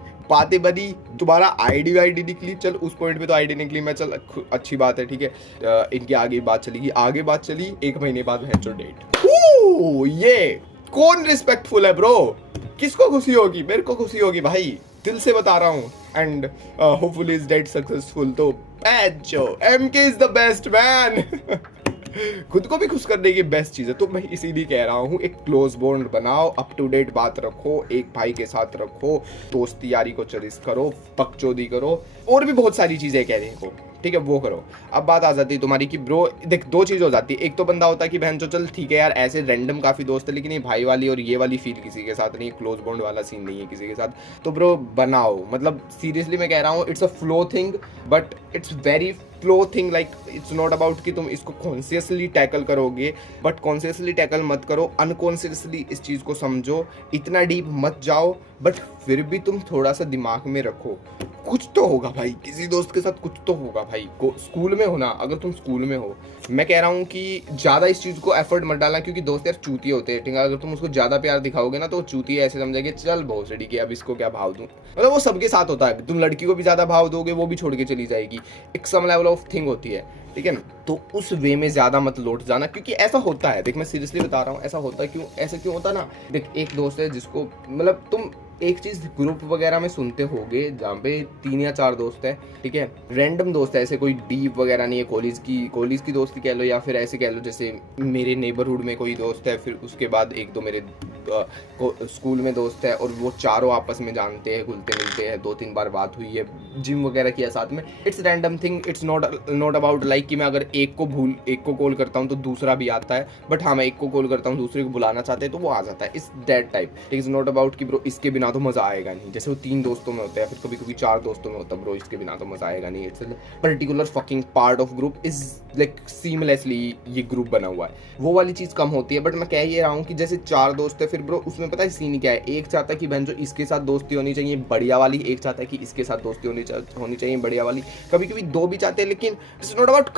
तुम्हारा आईडी निकली, चल उस पॉइंट पे तो आईडी निकली, मैं चल अच्छी बात है, ठीक है, इनकी आगे बात चली 1 महीने बाद है डेट, ये कौन रिस्पेक्टफुल है ब्रो, किसको खुशी होगी, मेरे को खुशी होगी भाई, दिल से बता रहा हूँ, and hopefully is that successful, तो MK is the best man खुद को भी खुश करने की बेस्ट चीज़ है, तो मैं इसीलिए कह रहा हूँ एक क्लोज बॉन्ड बनाओ, अप टू डेट बात रखो, एक भाई के साथ रखो, दोस्ती यारी को चरिस करो, पकचोदी करो, और भी बहुत सारी चीज़ें कहने को, ठीक है, वो करो। अब बात आ जाती है तुम्हारी कि ब्रो देख 2 चीज़ हो जाती है, एक तो बंदा होता है कि बहन चल ठीक है यार ऐसे रैंडम काफ़ी दोस्त है, लेकिन ये भाई वाली और ये वाली फील किसी के साथ नहीं, क्लोज बॉन्ड वाला सीन नहीं है किसी के साथ, तो ब्रो बनाओ, मतलब सीरियसली मैं कह रहा हूँ, it's a flow thing, but it's very flow thing, like it's not about कि तुम इसको कॉन्शियसली टैकल करोगे, बट कॉन्शियसली टैकल मत करो, अनकॉन्शियसली इस चीज़ को समझो, इतना डीप मत जाओ, बट फिर भी तुम थोड़ा सा दिमाग में रखो, कुछ तो होगा भाई, किसी दोस्त के साथ कुछ तो होगा भाई, स्कूल में हो ना, अगर तुम स्कूल में हो, मैं कह रहा हूँ कि ज़्यादा इस चीज़ को एफर्ट मत डालना, क्योंकि दोस्त यार चूतिए होते हैं, ठीक है, अगर तुम उसको ज़्यादा प्यार दिखाओगे ना तो चूतिए ऐसे समझेंगे चल भोसड़ी के अब इसको क्या भाव दूँ, मतलब वो सबके साथ होता है, तुम लड़की को भी ज़्यादा भाव दोगे वो भी छोड़ के चली जाएगी, एक सम लेवल ऑफ थिंग होती है, ठीक है ना, तो उस वे में ज़्यादा मत लौट जाना, क्योंकि ऐसा होता है, देख मैं सीरियसली बता रहा हूँ, ऐसा होता है, क्यों होता ना, देख एक दोस्त है जिसको मतलब तुम एक चीज़ ग्रुप वगैरह में सुनते होगे जहाँ पे 3 या 4 दोस्त है, ठीक है, रैंडम दोस्त है, ऐसे कोई डीप वगैरह नहीं है, कॉलेज की दोस्ती कह लो, या फिर ऐसे कह लो जैसे मेरे नेबरहुड में कोई दोस्त है, फिर उसके बाद 1-2 मेरे स्कूल में दोस्त है, और वो चारों आपस में जानते हैं, घुलते मिलते हैं, 2-3 बार बात हुई है, जिम वगैरह किया साथ में, it's random thing, it's not about like कि मैं अगर एक को कॉल करता हूँ तो दूसरा भी आता है, बट हाँ मैं एक को कॉल करता हूँ दूसरे को बुलाना चाहते हैं तो वो आ जाता है, it's that type, it's not about कि ब्रो इसके बिना बिना तो मज़ा आएगा नहीं। जैसे वो 3 दोस्तों में होता है, फिर कभी कभी 4 दोस्तों में होता है, ब्रो इसके बिना तो मज़ा आएगा नहीं। It's particular fucking part of group is like seamlessly ये ग्रुप बना हुआ है, वो वाली चीज़ कम होती है। बट मैं कह ये रहा हूँ कि जैसे 4 दोस्त है, फिर ब्रो उसमें पता है सीन क्या है, एक चाहता है कि बहन जो इसके साथ दोस्ती होनी चाहिए बढ़िया वाली, एक चाहता है कि इसके साथ दोस्ती होनी चाहिए बढ़िया वाली, कभी कभी 2 भी चाहते हैं। लेकिन it's not about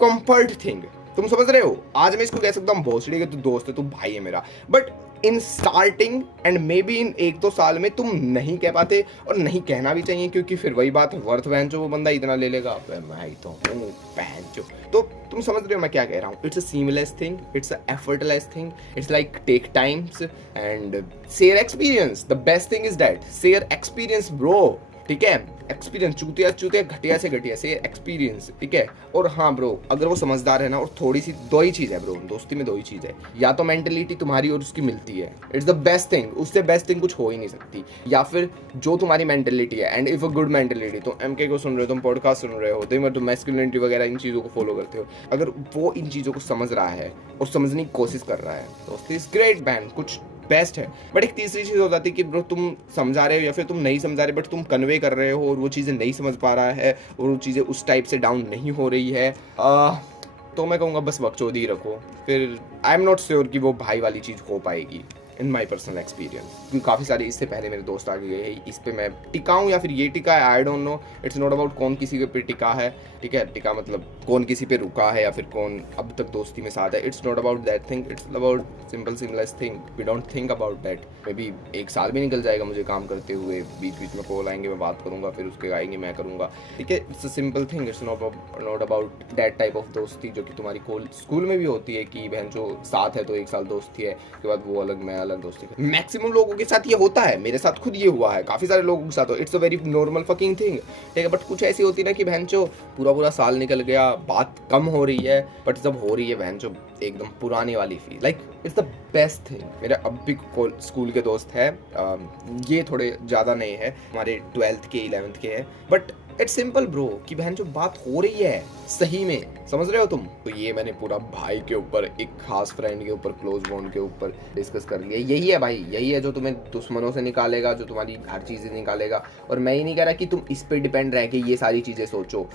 comfort thing, तुम समझ रहे हो। आज मैं इसको कह सकता हूँ भोसड़ी के तू दोस्त है, तू भाई है मेरा, but in starting and may be in 1-2 साल में तुम नहीं कह पाते, और नहीं कहना भी चाहिए, क्योंकि फिर वही बात है, वर्थ बहन जो वो बंदा इतना ले लेगा, मैं तो हूँ बहन जो। तो तुम समझ रहे हो मैं क्या कह रहा हूँ। It's a seamless thing, it's a effortless thing, it's like take times and share experience. The best thing is that share experience bro, ठीक है। एक्सपीरियंस चूतिया घटिया से घटिया से एक्सपीरियंस, ठीक है। और हाँ ब्रो, अगर वो समझदार है ना, और थोड़ी सी 2 ही चीज़ है ब्रो दोस्ती में, 2 ही चीज़ है, या तो मेंटेलिटी तुम्हारी और उसकी मिलती है, इट्स द बेस्ट थिंग, उससे बेस्ट थिंग कुछ हो ही नहीं सकती, या फिर जो तुम्हारी मेंटेलिटी है and if a good mentality. तो MK को सुन रहे हो, तुम पॉडकास्ट सुन रहे हो, तो मैस्कुलिनिटी वगैरह इन चीज़ों को फॉलो करते हो, अगर वो इन चीज़ों को समझ रहा है और समझने की कोशिश कर रहा है, दोस्ती इज ग्रेट मैन, कुछ बेस्ट है। बट एक तीसरी चीज़ हो जाती है कि ब्रो तुम समझा रहे हो या फिर तुम नहीं समझा रहे, बट तुम कन्वे कर रहे हो और वो चीज़ें नहीं समझ पा रहा है और वो चीज़ें उस टाइप से डाउन नहीं हो रही है, तो मैं कहूँगा बस बकचोदी रखो। फिर आई एम नॉट श्योर कि वो भाई वाली चीज़ हो पाएगी इन माई पर्सनल एक्सपीरियंस, क्योंकि काफ़ी सारे इससे पहले मेरे दोस्त आगे गए, इस पे मैं टिका हूँ या फिर ये टिका है, आई don't no. It's not about कौन किसी के पे टिका है, ठीक है, टिका मतलब कौन किसी पे रुका है या फिर कौन अब तक दोस्ती में साथ है। It's not about that thing, it's about simple seamless thing, we don't think about that. Maybe 1 साल भी निकल जाएगा मुझे काम करते हुए, बीच बीच में कॉल आएंगे, मैं बात करूँगा, फिर उसके आएंगे मैं करूँगा, ठीक है। It's a simple thing, it's not about that type of दोस्ती जो कि तुम्हारी स्कूल में भी होती है कि बहन जो साथ है तो 1 साल दोस्ती है, उसके बाद वो अलग मैं अलग दोस्ती। मैक्सिमम लोगों के साथ ये होता है, मेरे साथ खुद ये हुआ है, काफ़ी सारे लोगों के साथ हो, it's a very normal fucking thing, ठीक है। बट कुछ ऐसी होती है ना कि बहन जो पूरा साल निकल गया, बात कम हो रही है, बट जब हो रही है बहन जो एकदम पुरानी वाली feel, like it's the best thing. मेरे अब भी स्कूल के दोस्त हैं, ये थोड़े ज़्यादा नहीं है, हमारे 12th के 11th के हैं, बट इट्स सिंपल ब्रो कि बहन जो बात हो रही है सही में, समझ रहे हो तुम। तो ये मैंने पूरा भाई के ऊपर, एक खास फ्रेंड के ऊपर, क्लोज बॉन्ड के ऊपर डिस्कस कर लिया। यही है भाई, यही है जो तुम्हें दुश्मनों से निकालेगा, जो तुम्हारी हर चीज़ें निकालेगा। और मैं ही नहीं कह रहा कि तुम इस पे डिपेंड रह के ये सारी चीज़ें सोचो।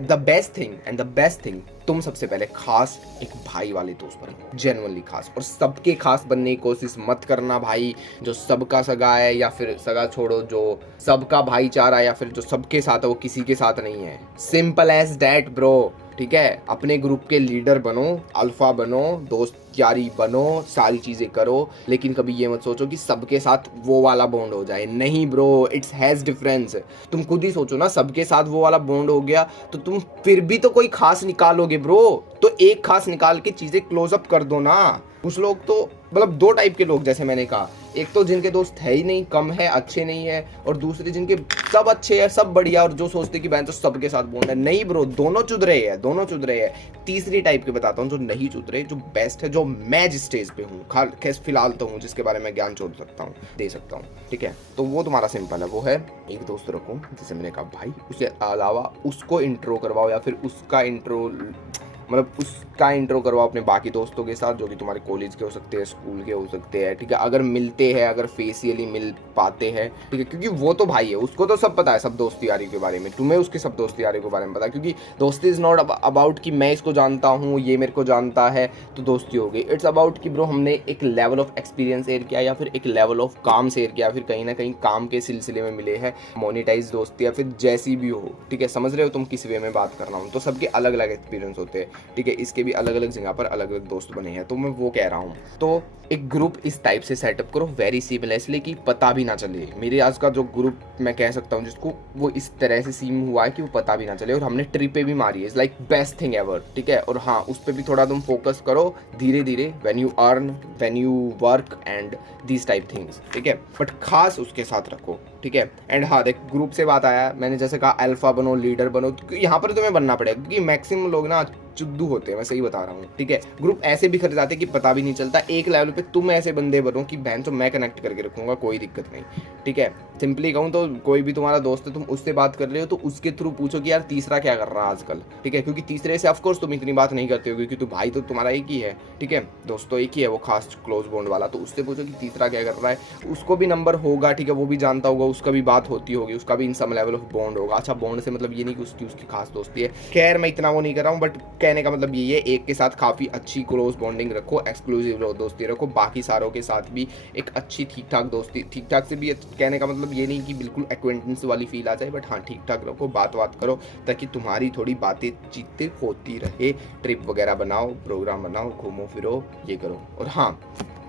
The best thing and the best thing, तुम सबसे पहले खास एक भाई वाले दोस्त बनो, जेन्युइनली खास, और सबके खास बनने की कोशिश मत करना भाई, जो सबका सगा है या फिर सगा छोड़ो, जो सबका भाईचारा या फिर जो सबके साथ है वो किसी के साथ नहीं है। सिंपल एज दैट ब्रो, ठीक है। अपने ग्रुप के लीडर बनो, अल्फा बनो, दोस्त यारी बनो, सारी चीज़ें करो, लेकिन कभी ये मत सोचो कि सबके साथ वो वाला बॉन्ड हो जाए। नहीं ब्रो, इट्स हैज़ डिफरेंस। तुम खुद ही सोचो ना, सबके साथ वो वाला बॉन्ड हो गया तो तुम फिर भी तो कोई खास निकालोगे ब्रो, तो एक खास निकाल के चीज़ें क्लोजअप कर दो ना। कुछ लोग तो मतलब 2 टाइप के लोग, जैसे मैंने कहा, एक तो जिनके दोस्त है ही नहीं, कम है, अच्छे नहीं है, और दूसरे जिनके सब अच्छे हैं, सब बढ़िया, और जो सोचते कि बहन तो सबके साथ बॉन्ड है। नहीं ब्रो, दोनों चुद रहे हैं, दोनों चुद रहे हैं। तीसरी टाइप के बताता हूँ जो नहीं चुद रहे, जो बेस्ट है, जो मैं जिस स्टेज पे हूँ, फिलहाल तो हूँ, जिसके बारे में ज्ञान छोड़ सकता हूँ, दे सकता हूँ, ठीक है। तो वो तुम्हारा सिंपल है, वो है एक दोस्त रखो, जैसे मैंने कहा भाई, उसके अलावा उसको इंट्रो करवाओ या फिर उसका इंट्रो मतलब उसका इंट्रो करवाओ अपने बाकी दोस्तों के साथ, जो कि तुम्हारे कॉलेज के हो सकते हैं, स्कूल के हो सकते हैं, ठीक है। अगर मिलते हैं, अगर फेसियली मिल पाते हैं, ठीक है, क्योंकि वो तो भाई है, उसको तो सब पता है, सब दोस्ती यारी के बारे में, तुम्हें उसके सब दोस्ती यारी के बारे में पता है, क्योंकि दोस्ती इज़ नॉट अबाउट कि मैं इसको जानता हूँ, ये मेरे को जानता है तो दोस्ती हो गई। इट्स अबाउट कि ब्रो हमने एक लेवल ऑफ एक्सपीरियंस शेयर किया या फिर एक लेवल ऑफ काम शेयर किया, फिर कहीं ना कहीं काम के सिलसिले में मिले हैं, मोनिटाइज दोस्ती या फिर जैसी भी हो, ठीक है। समझ रहे हो तुम किस वे में बात कर रहा हूँ। तो सबके अलग अलग एक्सपीरियंस होते हैं, ठीक है। इसके भी अलग अलग जगह पर अलग अलग दोस्त बने हैं, तो मैं वो कह रहा हूँ। तो एक ग्रुप इस टाइप से सेटअप करो, वेरी सीमलेसली, कि पता भी ना चले। मेरे आज का जो ग्रुप मैं कह सकता हूँ जिसको, वो इस तरह से सीम हुआ है कि वो पता भी ना चले, और हमने ट्रिपें भी मारी है, it's like best thing ever, ठीक है। और हाँ, उस पर भी थोड़ा तुम फोकस करो धीरे धीरे, when you earn, when you work and these type things, ठीक है। बट खास उसके साथ रखो, ठीक है। एंड हाँ देख, ग्रुप से बात आया, मैंने जैसे कहा अल्फा बनो, लीडर बनो, तो यहाँ पर तुम्हें बनना पड़ेगा, क्योंकि मैक्सिमम लोग ना चुद्दू होते हैं, मैं सही बता रहा हूँ, ठीक है। ग्रुप ऐसे बिखर जाते हैं कि पता भी नहीं चलता। एक लेवल पे तुम ऐसे बंदे बनो कि बहन तो मैं कनेक्ट करके रखूंगा, कोई दिक्कत नहीं, ठीक है। सिंपली कहूँ तो कोई भी तुम्हारा दोस्त है, तुम उससे बात कर रहे हो तो उसके थ्रू पूछो कि यार तीसरा क्या कर रहा है आजकल, ठीक है, क्योंकि तीसरे से ऑफकोर्स तुम इतनी बात नहीं करते हो, क्योंकि तो भाई तो तुम्हारा एक ही है, ठीक है, दोस्त तो एक ही है, वो खास क्लोज बॉन्ड वाला। तो उससे पूछो कि तीसरा क्या कर रहा है, उसको भी नंबर होगा, ठीक है, वो भी जानता होगा, उसका भी बात होती होगी, उसका भी इन सम लेवल ऑफ बॉन्ड होगा। अच्छा, बॉन्ड से मतलब ये नहीं कि उसकी खास दोस्ती है, खैर मैं इतना वो नहीं कर रहा हूँ, बट कहने का मतलब ये है, एक के साथ काफ़ी अच्छी क्लोज बॉन्डिंग रखो, एक्सक्लूसिव दोस्ती रखो, बाकी सारों के साथ भी एक अच्छी ठीक ठाक दोस्ती, ठीक ठाक से भी कहने का मतलब ये नहीं कि बिल्कुल एक्वेंटेंस वाली फील आ जाए, बट हाँ ठीक ठाक रखो, बात करो, ताकि तुम्हारी थोड़ी बातें चीतें होती रहे। ट्रिप वगैरह बनाओ, प्रोग्राम बनाओ, घूमो फिरो, ये करो। और हाँ,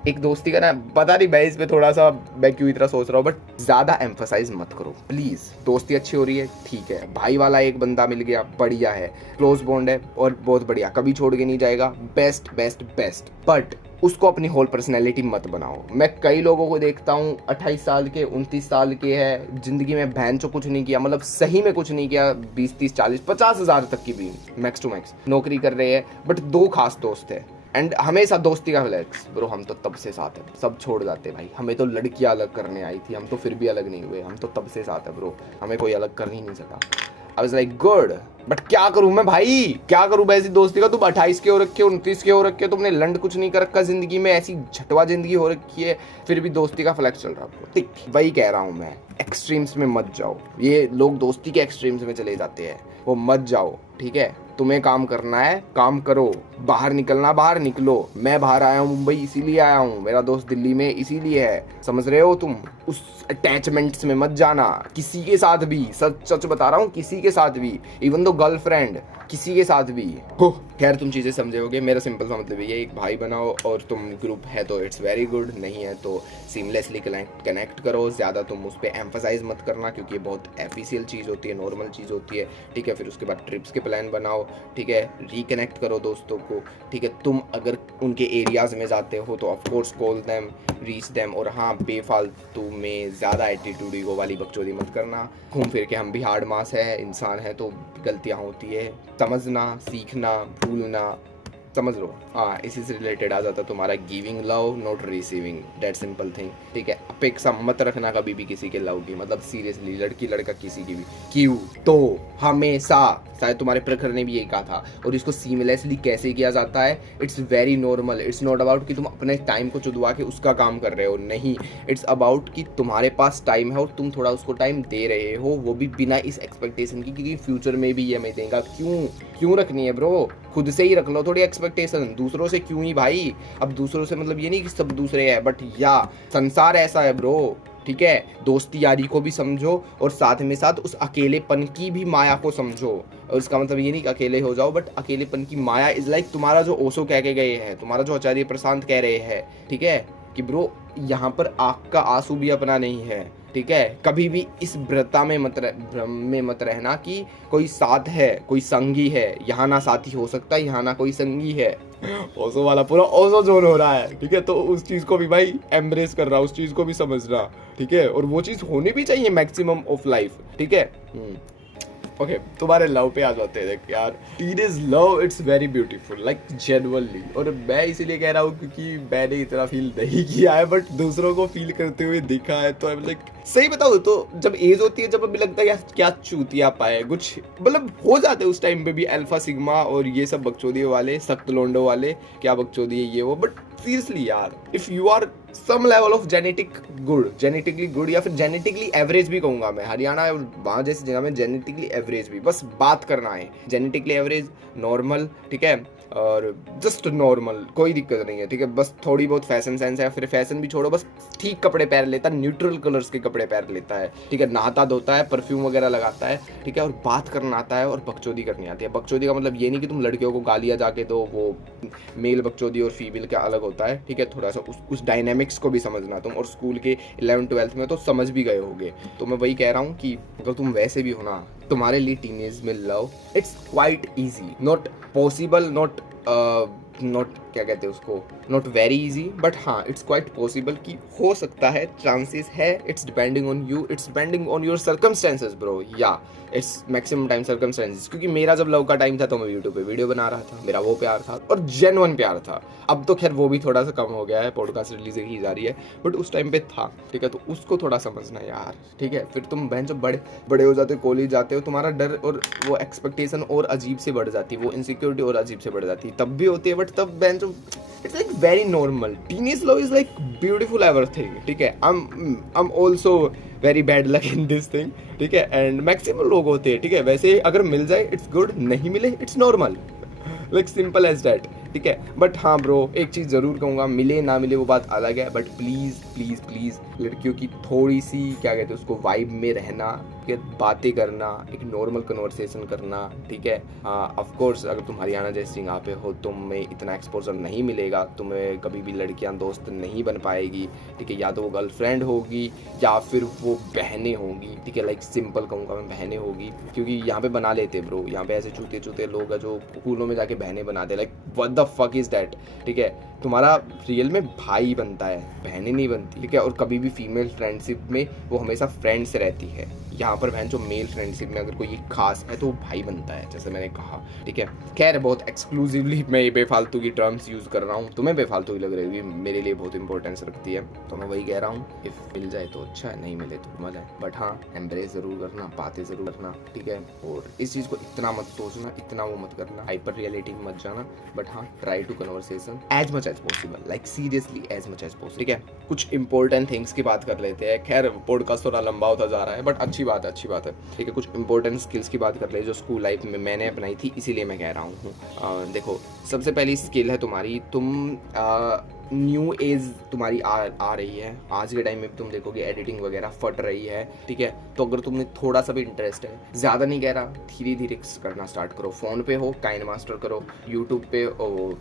एक दोस्ती का ना, पता नहीं मैं इस पे थोड़ा सा मैं क्यों इतना सोच रहा हूँ, बट ज़्यादा एम्फसाइज मत करो प्लीज़। दोस्ती अच्छी हो रही है, ठीक है, भाई वाला एक बंदा मिल गया, बढ़िया है, क्लोज बॉन्ड है और बहुत बढ़िया, कभी छोड़ के नहीं जाएगा, बेस्ट बेस्ट बेस्ट, बट उसको अपनी होल पर्सनैलिटी मत बनाओ। मैं कई लोगों को देखता हूँ 28 साल के, 29 साल के हैं, ज़िंदगी में बहन चो कुछ नहीं किया, मतलब सही में कुछ नहीं किया, 20 30 40 50 हज़ार तक की भी मैक्स टू मैक्स नौकरी कर रहे हैं, बट 2 खास दोस्त है एंड हमेशा दोस्ती का फ्लैक्स। ब्रो हम तो तब से साथ हैं, सब छोड़ जाते भाई, हमें तो लड़कियां अलग करने आई थी, हम तो फिर भी अलग नहीं हुए, हम तो तब से साथ है ब्रो, हमें कोई अलग कर ही नहीं सका। I was like good, but क्या करूं मैं भाई, क्या करूं मैं ऐसी दोस्ती का। तुम 28 के हो रखे हो, 29 के हो रखे हो, तुमने लंड कुछ नहीं कर रखा जिंदगी में, ऐसी झटवा जिंदगी हो रखी है, फिर भी दोस्ती का फ्लैक्स चल रहा है। ठीक, वही कह रहा हूं मैं, एक्सट्रीम्स में मत जाओ। ये लोग दोस्ती के एक्सट्रीम्स में चले जाते हैं, वो मत जाओ, ठीक है। तुम्हें काम करना है, काम करो, बाहर निकलना बाहर निकलो। मैं बाहर आया हूँ मुंबई इसीलिए आया हूँ, मेरा दोस्त दिल्ली में इसीलिए है, समझ रहे हो तुम। उस अटैचमेंट्स में मत जाना किसी के साथ भी, सच सच बता रहा हूँ, किसी के साथ भी, इवन दो गर्लफ्रेंड, किसी के साथ भी हो। खैर तुम चीज़ें समझोगे, मेरा सिंपल सा मतलब ये, एक भाई बनाओ और तुम ग्रुप है तो इट्स वेरी गुड, नहीं है तो सीमलेसली कनेक्ट करो। ज़्यादा तुम उस पर एम्फसाइज मत करना, क्योंकि ये बहुत एफिशियल चीज़ होती है, नॉर्मल चीज़ होती है, ठीक है। फिर उसके बाद ट्रिप्स के प्लान बनाओ, ठीक है, रिकनेक्ट करो दोस्तों को, ठीक है। तुम अगर उनके एरियाज़ में जाते हो तो of course call them, reach them. और हाँ, बेफालतू में ज़्यादा एटीट्यूड ईगो वाली बकचोदी मत करना। घूम फिर के हम भी हार्ड मास है, इंसान है तो गलतियाँ होती है, समझना, सीखना, भूलना, समझ लो। हाँ, इसी से रिलेटेड आ जाता तुम्हारा giving love not receiving, that simple thing, ठीक है। अपेक्षा मत रखना कभी भी किसी के लव की, मतलब सीरियसली, लड़की लड़का किसी की भी। क्यों तो हमेशा, शायद तुम्हारे प्रखर ने भी यही कहा था। और इसको सीमलेसली कैसे किया जाता है, it's very normal. It's not about कि तुम अपने टाइम को चुदवा के उसका काम कर रहे हो, नहीं। इट्स अबाउट कि तुम्हारे पास टाइम है और तुम थोड़ा उसको टाइम दे रहे हो, वो भी बिना इस एक्सपेक्टेशन की कि फ्यूचर में भी ये मैं देगा। क्यों रखनी है ब्रो, खुद से ही रख लो थोड़ी एक्सपेक्टेशन, दूसरों से क्यों ही भाई। अब दूसरों से मतलब ये नहीं कि सब दूसरे हैं, बट या संसार ऐसा है ब्रो, ठीक है। दोस्ती यारी को भी समझो और साथ में साथ उस अकेलेपन की भी माया को समझो। और इसका मतलब ये नहीं कि अकेले हो जाओ, बट अकेलेपन की माया इज लाइक तुम्हारा जो ओशो कह के गए हैं, तुम्हारा जो आचार्य प्रशांत कह रहे हैं, ठीक है, कि ब्रो यहाँ पर आँख का आंसू भी अपना नहीं है, ठीक है। कभी भी इस भ्रम में मत रहना कि कोई साथ है, कोई संगी है। यहाँ ना साथी हो सकता, यहाँ ना कोई संगी है। ओशो वाला पूरा ओशो जोन हो रहा है, ठीक है। तो उस चीज़ को भी भाई एम्ब्रेस कर रहा, उस चीज़ को भी समझना, ठीक है। और वो चीज़ होनी भी चाहिए मैक्सिमम ऑफ लाइफ, ठीक है। ओके, तुम्हारे लव पे आ जाते हैं। देख यार, teenage love it's very beautiful, like genuinely. और मैं इसीलिए कह रहा हूँ क्योंकि मैंने इतना फील नहीं किया है, बट दूसरों को फील करते हुए देखा है। तो लाइक सही बताओ तो जब एज होती है, जब अभी लगता है यार क्या चूतिया पाए, कुछ मतलब हो जाते हैं उस टाइम पे भी अल्फा सिग्मा और ये सब बकचोदी वाले, सख्त लोंडो वाले, क्या बकचोदी है ये वो। बट सीरियसली यार, if you are some level of genetically good या फिर जेनेटिकली एवरेज भी कहूंगा मैं, हरियाणा और वहाँ जैसी जगह में जेनेटिकली एवरेज भी, बस बात करना है जेनेटिकली एवरेज, नॉर्मल, ठीक है, और जस्ट नॉर्मल, कोई दिक्कत नहीं है, ठीक है। बस थोड़ी बहुत फैशन सेंस है, फिर फैशन भी छोड़ो, बस ठीक कपड़े पहन लेता है, न्यूट्रल कलर्स के कपड़े पहन लेता है, ठीक है, नहाता धोता है, परफ्यूम वगैरह लगाता है, ठीक है, और बात करना आता है और बकचोदी करनी आती है। बकचोदी का मतलब ये नहीं कि तुम लड़कियों को गालियाँ जाके दो, वो मेल बकचोदी और फीमेल का अलग होता है, ठीक है। थोड़ा सा उस डायनेमिक्स को भी समझना तुम, और स्कूल के 11th-12th में तो समझ भी गए होगे। तो मैं वही कह रहा हूँ कि अगर तुम वैसे भी हो ना, तुम्हारे लिए टीनेज में love it's quite easy, not possible, not not क्या कहते हैं उसको, नॉट वेरी इजी, बट हाँ इट्स क्वाइट पॉसिबल कि हो सकता है, चांसेस है। It's depending on you, it's depending on your circumstances bro, या इट्स मैक्सिमम टाइम सर्कमस्टेंसेस। क्योंकि मेरा जब लव का टाइम था तो मैं यूट्यूब पे वीडियो बना रहा था, मेरा वो प्यार था और जेन्युइन प्यार था। अब तो खैर वो भी थोड़ा सा कम हो गया है, पॉडकास्ट रिलीज की जा रही है, बट उस टाइम पे था, ठीक है। तो उसको थोड़ा समझना यार, ठीक है। फिर तुम बहन जब बड़े हो जाते हो, कॉलेज जाते हो, तुम्हारा डर और वो एक्सपेक्टेशन और अजीब से बढ़ जाती है, वो इनसिक्योरिटी और अजीब से बढ़ जाती है, तब भी होती है। बट तब बहन जो it's like very normal, teenage love is like beautiful everything, ठीक है। I am also very bad luck in this thing, ठीक है। एंड मैक्सिमम लोग होते हैं, ठीक है। वैसे अगर मिल जाए इट्स गुड, नहीं मिले it's normal, like simple as that, ठीक है। बट हाँ ब्रो, एक चीज़ ज़रूर कहूँगा, मिले ना मिले वो बात अलग है, बट प्लीज़ प्लीज़ प्लीज़ लड़कियों की थोड़ी सी क्या कहते हैं उसको वाइब में रहना, ठीक है। बातें करना, एक नॉर्मल कन्वर्सेशन करना, ठीक है। ऑफ कोर्स अगर तुम हरियाणा जैसी जगह पे हो, तुम्हें इतना एक्सपोजर नहीं मिलेगा, तुम्हें कभी भी लड़कियां दोस्त नहीं बन पाएगी, ठीक है। या तो वो गर्लफ्रेंड होगी या फिर वो बहनें होंगी, ठीक है। लाइक सिंपल कहूँगा मैं, बहनें होगी, क्योंकि यहाँ पे बना लेते ब्रो, यहाँ पे ऐसे चूते चूते लोग हैं जो स्कूलों में जाके बहनें बनाते, like what the fuck is that, ठीक है। तुम्हारा रियल में भाई बनता है, बहनें नहीं बनती, ठीक है। और कभी भी फीमेल फ्रेंडशिप में वो हमेशा फ्रेंड्स रहती है। यहाँ पर बहन जो मेल फ्रेंडशिप में अगर कोई खास है तो वो भाई बनता है, जैसे मैंने कहा, ठीक है। खैर बहुत एक्सक्लूसिवली मैं ये बेफालतू की टर्म्स यूज कर रहा हूँ, तुम्हें बेफालतू की लग रही है, मेरे लिए बहुत इंपॉर्टेंस रखती है, तो मैं वही कह रहा हूँ। इफ मिल जाए तो अच्छा है, नहीं मिले तो मजा है, बट हाँ एम्ब्रेस जरूर करना, बातें जरूर करना, ठीक है। और इस चीज़ को इतना मत सोचना, इतना वो मत करना, हाइपर रियलिटी में मत जाना, बट हाँ try to conversation as much as possible, like seriously as much as possible, ठीक है। कुछ इंपॉर्टेंट थिंग्स की बात कर लेते हैं। खैर पॉडकास्ट थोड़ा लंबा होता जा रहा है, बट अच्छी बात है, अच्छी बात है, ठीक है। कुछ इंपॉर्टेंट स्किल्स की बात कर ले जो स्कूल लाइफ में मैंने अपनाई थी, इसीलिए मैं कह रहा हूँ। देखो सबसे पहली स्किल है तुम्हारी, तुम न्यू एज तुम्हारी आ रही है, आज के टाइम में तुम देखोगे एडिटिंग वगैरह फट रही है, ठीक है। तो अगर तुम्हें थोड़ा सा भी इंटरेस्ट है, ज़्यादा नहीं कह रहा, धीरे धीरे करना स्टार्ट करो। फ़ोन पे हो काइनमास्टर करो, यूट्यूब पे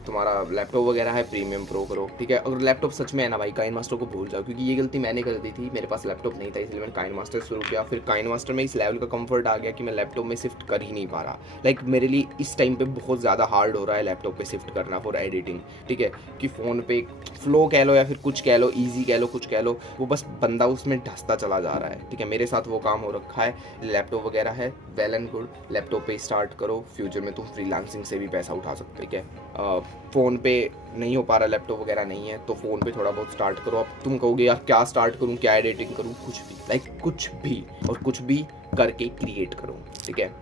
तुम्हारा लैपटॉप वगैरह है प्रीमियम प्रो करो, ठीक है। अगर लैपटॉप सच में है ना भाई, काइनमास्टर को भूल जाओ, क्योंकि ये गलती मैंने कर दी थी, मेरे पास लैपटॉप नहीं था इसलिए मैंने काइनमास्टर शुरू किया। फिर काइनमास्टर में इस लेवल का कंफर्ट आ गया कि मैं लैपटॉप में शिफ्ट कर ही नहीं पा रहा, लाइक मेरे लिए इस टाइम पे बहुत ज़्यादा हार्ड हो रहा है लैपटॉप पे शिफ्ट करना फॉर एडिटिंग, ठीक है। कि फ़ोन पे फ्लो कह लो या फिर कुछ कह लो, इजी कह लो, कुछ कह लो, वो बस बंदा उसमें ढसता चला जा रहा है, ठीक है। मेरे साथ वो काम हो रखा है, लैपटॉप वगैरह है, वेल एंड गुड, लैपटॉप पे स्टार्ट करो, फ्यूचर में तुम फ्रीलांसिंग से भी पैसा उठा सकते हो, ठीक है। फ़ोन पे नहीं हो पा रहा, लैपटॉप वगैरह नहीं है, तो फ़ोन पे थोड़ा बहुत स्टार्ट करो। अब तुम कहोगे यार क्या स्टार्ट करूँ, क्या एडिटिंग करूँ, कुछ भी, लाइक कुछ भी, और कुछ भी करके क्रिएट करो, ठीक है।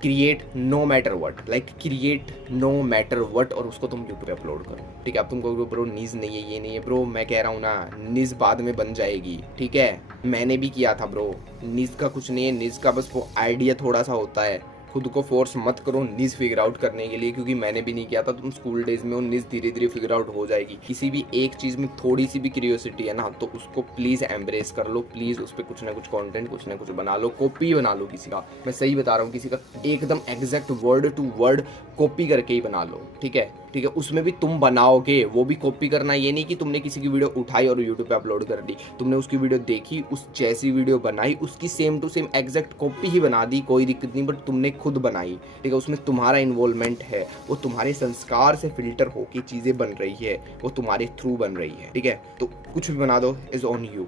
Create no matter what, like create no matter what, और उसको तुम यूट्यूब पे अपलोड करो, ठीक है। अब तुम कहोगे ब्रो नीज नहीं है, ये नहीं है, ब्रो मैं कह रहा हूँ ना, नीज बाद में बन जाएगी, ठीक है। मैंने भी किया था ब्रो, नीज का कुछ नहीं है, नीज का बस वो आइडिया थोड़ा सा होता है, खुद को फोर्स मत करो नीज फिगर आउट करने के लिए, क्योंकि मैंने भी नहीं किया था। तुम स्कूल डेज में वो नीज धीरे धीरे फिगर आउट हो जाएगी। किसी भी एक चीज़ में थोड़ी सी भी क्यूरियोसिटी है ना, तो उसको प्लीज़ एम्ब्रेस कर लो, प्लीज़ उस पर कुछ ना कुछ कंटेंट, कुछ ना कुछ बना लो, कॉपी बना लो किसी का, मैं सही बता रहा हूँ, किसी का एकदम exact word to word copy करके ही बना लो, ठीक है, ठीक है। उसमें भी तुम बनाओगे, वो भी कॉपी करना, ये नहीं कि तुमने किसी की वीडियो उठाई और यूट्यूब पे अपलोड कर दी, तुमने उसकी वीडियो देखी, उस जैसी वीडियो बनाई, उसकी same to same exact copy ही बना दी, कोई दिक्कत नहीं, बट तुमने खुद बनाई, ठीक है। उसमें तुम्हारा इन्वॉल्वमेंट है, वो तुम्हारे संस्कार से फिल्टर होके चीज़ें बन रही है, वो तुम्हारे थ्रू बन रही है, ठीक है। तो कुछ भी बना दो, is on you.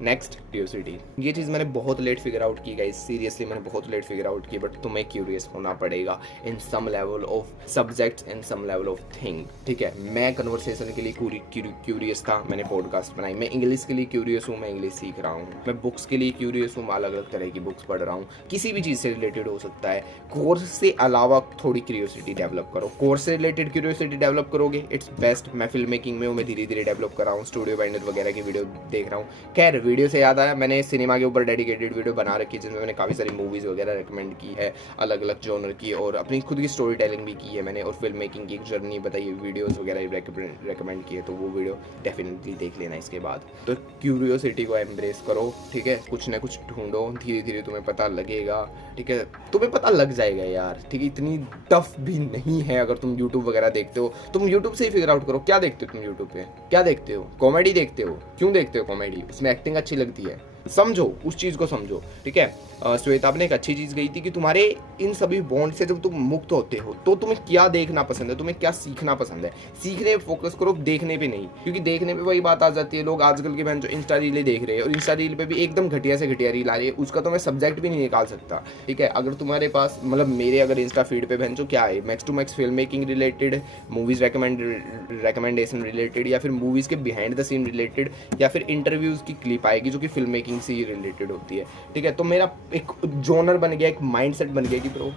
Next curiosity, ये चीज़ मैंने बहुत लेट फिगर आउट की गाइस, सीरियसली मैंने बहुत लेट फिगर आउट की, बट तुम्हें क्यूरियस होना पड़ेगा in some level of subjects, in some level of thing, ठीक है। मैं कन्वर्सेशन के लिए क्यूरियस था, मैंने पॉडकास्ट बनाई। मैं इंग्लिश के लिए क्यूरियस हूँ, मैं इंग्लिश सीख रहा हूँ। मैं बुक्स के लिए क्यूरियस हूँ, मैं अलग अलग तरह की बुक्स पढ़ रहा हूँ। किसी भी चीज़ से रिलेटेड हो सकता है। कोर्स से अलावा थोड़ी क्यूरियोसिटी डेवलप करो, कोर्स से रिलेटेड क्यूरियोसिटी डेवलप करोगे इट्स बेस्ट। मैं फिल्म मेकिंग में हूँ, मैं धीरे धीरे डेवलप कर रहा हूँ, स्टूडियो बाइंडर वगैरह की वीडियो देख रहा हूँ। खैर वीडियो से याद आया, मैंने सिनेमा के ऊपर डेडिकेटेड वीडियो बना रखी है, जिसमें मैंने काफ़ी सारी मूवीज़ वगैरह रिकमेंड की है, अलग अलग जॉनर की, और अपनी खुद की स्टोरी टेलिंग भी की है मैंने, और फिल्म मेकिंग की एक जर्नी बताई, वीडियोस वगैरह रिकमेंड की है, तो वो वीडियो डेफिनेटली देख लेना इसके बाद। तो क्यूरियोसिटी को एम्ब्रेस करो, ठीक है। कुछ ना कुछ ढूंढो, धीरे धीरे तुम्हें पता लगेगा, ठीक है। तुम्हें पता लग जाएगा यार, ठीक है। इतनी टफ भी नहीं है। अगर तुम यूट्यूब वगैरह देखते हो, तुम यूट्यूब से ही फिगर आउट करो, क्या देखते हो तुम यूट्यूब पे, क्या देखते हो, कॉमेडी देखते हो, क्यों देखते हो कॉमेडी, उसमें एक्टिंग अच्छी लगती है, समझो उस चीज़ को समझो, ठीक है। श्वेता आपने एक अच्छी चीज़ कही थी कि तुम्हारे इन सभी बॉन्ड से जब तुम मुक्त होते हो तो तुम्हें क्या देखना पसंद है, तुम्हें क्या सीखना पसंद है। सीखने पे फोकस करो, देखने पे नहीं, क्योंकि देखने पे वही बात आ जाती है। लोग आजकल के बहन जो इंस्टा रीलें देख रहे हैं और इंस्टा रील पे भी एकदम घटिया से घटिया रील आ रही है, उसका तो मैं सब्जेक्ट भी नहीं निकाल सकता। ठीक है, अगर तुम्हारे पास मतलब मेरे अगर इंस्टा फीड पे बहन जो क्या है, max to max film making related, movies recommendation related, या फिर मूवीज़ के बिहाइंड द सीन रिलेटेड, या फिर इंटरव्यूज़ की क्लिप आएगी जो कि फिल्म मेकिंग से ही रिलेटेड होती है। ठीक है, तो मेरा एक जोनर बन गया, एक माइंडसेट बन गया कि ब्रो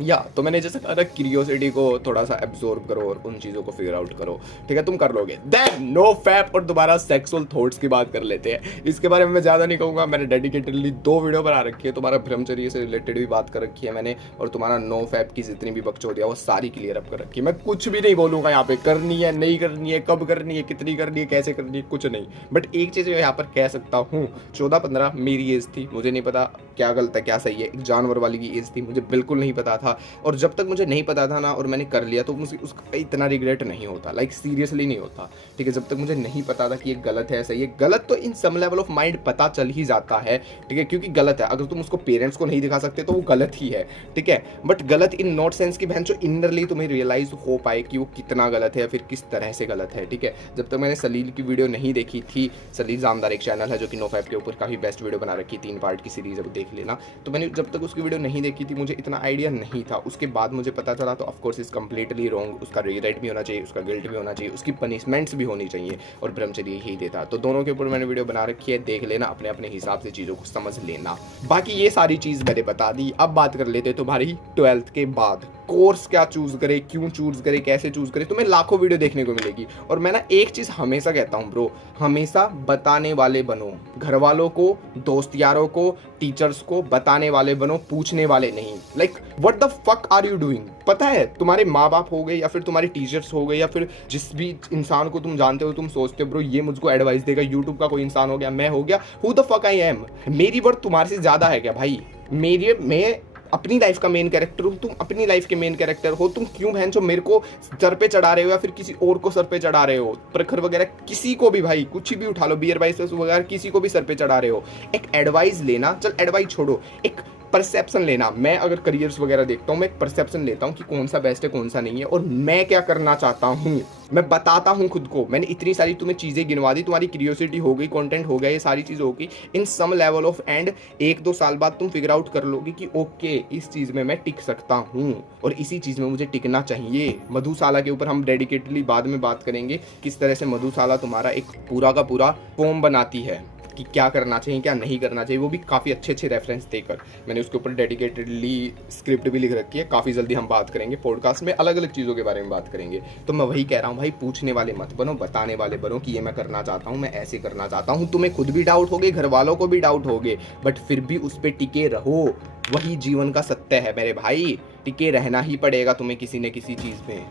या तो मैंने जैसे कहा ना, क्यूरियोसिटी को थोड़ा सा एब्जॉर्ब करो और उन चीज़ों को फिगर आउट करो। ठीक है, तुम कर लोगे। देन नो फैप और दोबारा सेक्सुअल थॉट्स की बात कर लेते हैं। इसके बारे में मैं ज़्यादा नहीं कहूँगा, मैंने डेडिकेटेडली 2 वीडियो बना रखी है। तुम्हारा ब्रह्मचर्य से रिलेटेड भी बात कर रखी है मैंने, और तुम्हारा नो फैप की जितनी भी बकचोदियाँ वो सारी क्लियर अप कर रखी है। मैं कुछ भी नहीं बोलूँगा यहाँ पे, करनी है नहीं करनी है, कब करनी है, कितनी करनी है, कैसे करनी है, कुछ नहीं। बट एक चीज़ यहाँ पर कह सकता हूँ, 14-15 मेरी एज थी, मुझे नहीं पता क्या गलत है क्या सही है। एक जानवर वाली की एज थी, मुझे बिल्कुल नहीं पता था। और जब तक मुझे नहीं पता था ना और मैंने कर लिया, तो मुझे उसका इतना रिग्रेट नहीं होता, लाइक सीरियसली नहीं होता। ठीक है, जब तक मुझे नहीं पता था कि ये गलत है सही है, गलत तो इन सम लेवल ऑफ माइंड पता चल ही जाता है। ठीक है, क्योंकि गलत है, अगर तुम उसको पेरेंट्स को नहीं दिखा सकते तो वो गलत ही है। ठीक है, बट गलत इन नॉट सेंस की बहन जो इनरली तुम्हें रियलाइज हो पाए कि वो कितना गलत है या फिर किस तरह से गलत है। ठीक है, जब तक मैंने सलील की वीडियो नहीं देखी थी, सलील जामदार एक चैनल है जो कि नो फैप के ऊपर काफ़ी बेस्ट वीडियो बना रखी, 3 पार्ट की सीरीज है, वो देख लेना। तो मैंने जब तक उसकी वीडियो नहीं देखी थी, मुझे इतना आइडिया नहीं था। उसके बाद मुझे पता चला, तो ऑफकोर्स इज कम्प्लीटली रॉन्ग। उसका रिग्रेट भी होना चाहिए, उसका गिल्ट भी होना चाहिए, उसकी पनिशमेंट्स भी होनी चाहिए, और ब्रह्मचर्य यही देता। तो दोनों के ऊपर मैंने वीडियो बना रखी है, देख लेना, अपने अपने हिसाब से चीज़ों को समझ लेना। बाकी ये सारी चीज़ मैंने बता दी। अब बात कर लेते तुम्हारी 12th के बाद कोर्स क्या चूज़ करे, क्यों चूज़ करे, कैसे चूज़ करे। तुम्हें लाखों वीडियो देखने को मिलेगी, और मैं ना एक चीज़ हमेशा कहता हूँ ब्रो, हमेशा बताने वाले बनो। घर वालों को, दोस्त यारों को, टीचर्स को बताने वाले बनो, पूछने वाले नहीं। Like what the fuck are you doing. पता है, तुम्हारे माँ बाप हो गए या फिर तुम्हारे टीचर्स हो गए या फिर जिस भी इंसान को तुम जानते हो, तुम सोचते हो ब्रो ये मुझको एडवाइस देगा, यूट्यूब का कोई इंसान हो गया, मैं हो गया, who the fuck I am. मेरी वर्थ तुम्हारे से ज़्यादा है क्या भाई? मैं अपनी लाइफ का मेन कैरेक्टर हूँ, तुम अपनी लाइफ के मेन कैरेक्टर हो। तुम क्यों बहन जो मेरे को सर पे चढ़ा रहे हो या फिर किसी और को सर पे चढ़ा रहे हो? प्रखर वगैरह किसी को भी भाई, कुछ भी उठा लो, बियर बाइसेप्स वगैरह किसी को भी सर पे चढ़ा रहे हो। एक एडवाइस लेना, चल एडवाइस छोड़ो, एक परसेप्शन लेना। मैं अगर करियर्स वगैरह देखता हूँ, मैं एक परसेप्शन लेता हूँ कि कौन सा बेस्ट है, कौन सा नहीं है, और मैं क्या करना चाहता हूँ, मैं बताता हूँ खुद को। मैंने इतनी सारी तुम्हें चीज़ें गिनवा दी, तुम्हारी क्यूरियोसिटी हो गई, कंटेंट हो गया, ये सारी चीज़ होगी। इन सम लेवल ऑफ एंड 1-2 साल बाद तुम फिगर आउट कर लोगे कि ओके इस चीज़ में मैं टिक सकता हूँ और इसी चीज़ में मुझे टिकना चाहिए। मधुशाला के ऊपर हम डेडिकेटली बाद में बात करेंगे, किस तरह से मधुशाला तुम्हारा एक पूरा का पूरा फॉर्म बनाती है कि क्या करना चाहिए, क्या नहीं करना चाहिए। वो भी काफ़ी अच्छे रेफरेंस देकर मैंने उसके ऊपर डेडिकेटेडली स्क्रिप्ट भी लिख रखी है। काफ़ी जल्दी हम बात करेंगे, पॉडकास्ट में अलग अलग चीज़ों के बारे में बात करेंगे। तो मैं वही कह रहा हूँ भाई, पूछने वाले मत बनो, बताने वाले बनो कि ये मैं करना चाहता हूँ, मैं ऐसे करना चाहता हूँ। तुम्हें खुद भी डाउट होगे, घर वालों को भी डाउट होगे, बट फिर भी उस पर टिके रहो। वही जीवन का सत्य है मेरे भाई, टिके रहना ही पड़ेगा तुम्हें किसी न किसी चीज़ में।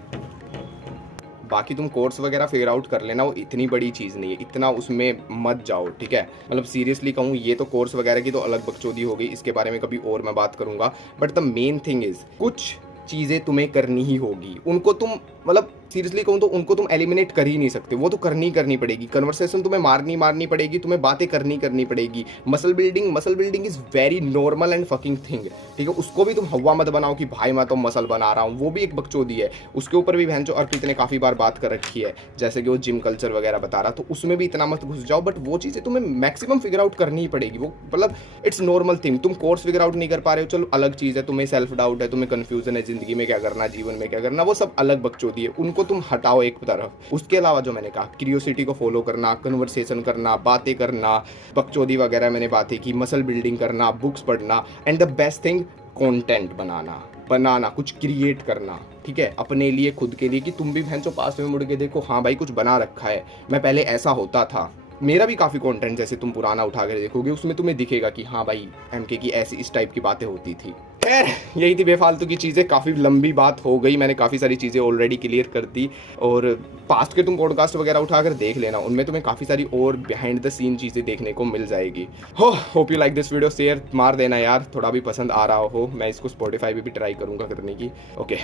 बाकी तुम कोर्स वगैरह फिगर आउट कर लेना, वो इतनी बड़ी चीज़ नहीं है, इतना उसमें मत जाओ। ठीक है, मतलब सीरियसली कहूँ, ये तो कोर्स वगैरह की तो अलग बकचोदी हो गई, इसके बारे में कभी और मैं बात करूँगा। But the main thing is, कुछ चीज़ें तुम्हें करनी ही होगी। उनको तुम मतलब सीरियसली कहूँ तो उनको तुम एलिमिनेट कर ही नहीं सकते, वो तो करनी पड़ेगी। कन्वर्सेशन तुम्हें मारनी पड़ेगी, तुम्हें बातें करनी पड़ेगी। Muscle building is very normal and fucking thing. ठीक है, उसको भी तुम हवा मत बनाओ कि भाई मैं तो मसल बना रहा हूँ, वो भी एक बकचोदी है। उसके ऊपर भी बहन जो अर्पित ने काफ़ी बार बात कर रखी है, जैसे कि वो जिम कल्चर वगैरह बता रहा, तो उसमें भी इतना मत घुस जाओ। बट वो चीज़ें तुम्हें मैक्सिमम फिगर आउट करनी ही पड़ेगी, वो मतलब इट्स नॉर्मल थिंग। तुम कोर्स फिगर आउट नहीं कर पा रहे हो, चलो अलग चीज़ है। तुम्हें सेल्फ डाउट है, तुम्हें कन्फ्यूजन है ज़िंदगी में क्या करना, जीवन में क्या करना, वो सब अलग बकचोदी है, उनको तुम हटाओ एक तरफ। उसके अलावा जो मैंने कहा, क्यूरियोसिटी को फॉलो करना, कन्वर्सेशन करना, बातें करना, बकचोदी वगैरह मैंने बातें की, मसल बिल्डिंग करना, बुक्स पढ़ना, and the best thing content बनाना, कुछ क्रिएट करना। ठीक है, अपने लिए, खुद के लिए, कि तुम भी बहन जो पास में मुड़ के देखो, हाँ भाई कुछ बना रखा है, मैं पहले ऐसा होता था। मेरा भी काफ़ी कंटेंट जैसे तुम पुराना उठा कर देखोगे, उसमें तुम्हें दिखेगा कि हाँ भाई एमके की ऐसी इस टाइप की बातें होती थी। खैर यही थी बेफालतू की चीज़ें, काफ़ी लंबी बात हो गई, मैंने काफ़ी सारी चीज़ें ऑलरेडी क्लियर कर दी। और पास्ट के तुम पॉडकास्ट वगैरह उठा कर देख लेना, उनमें तुम्हें काफ़ी सारी और बिहाइंड द सीन चीज़ें देखने को मिल जाएगी। Hope you like this video, share मार देना यार, थोड़ा भी पसंद आ रहा हो। मैं इसको स्पॉटिफाई पे भी ट्राई करूँगा करने की। ओके।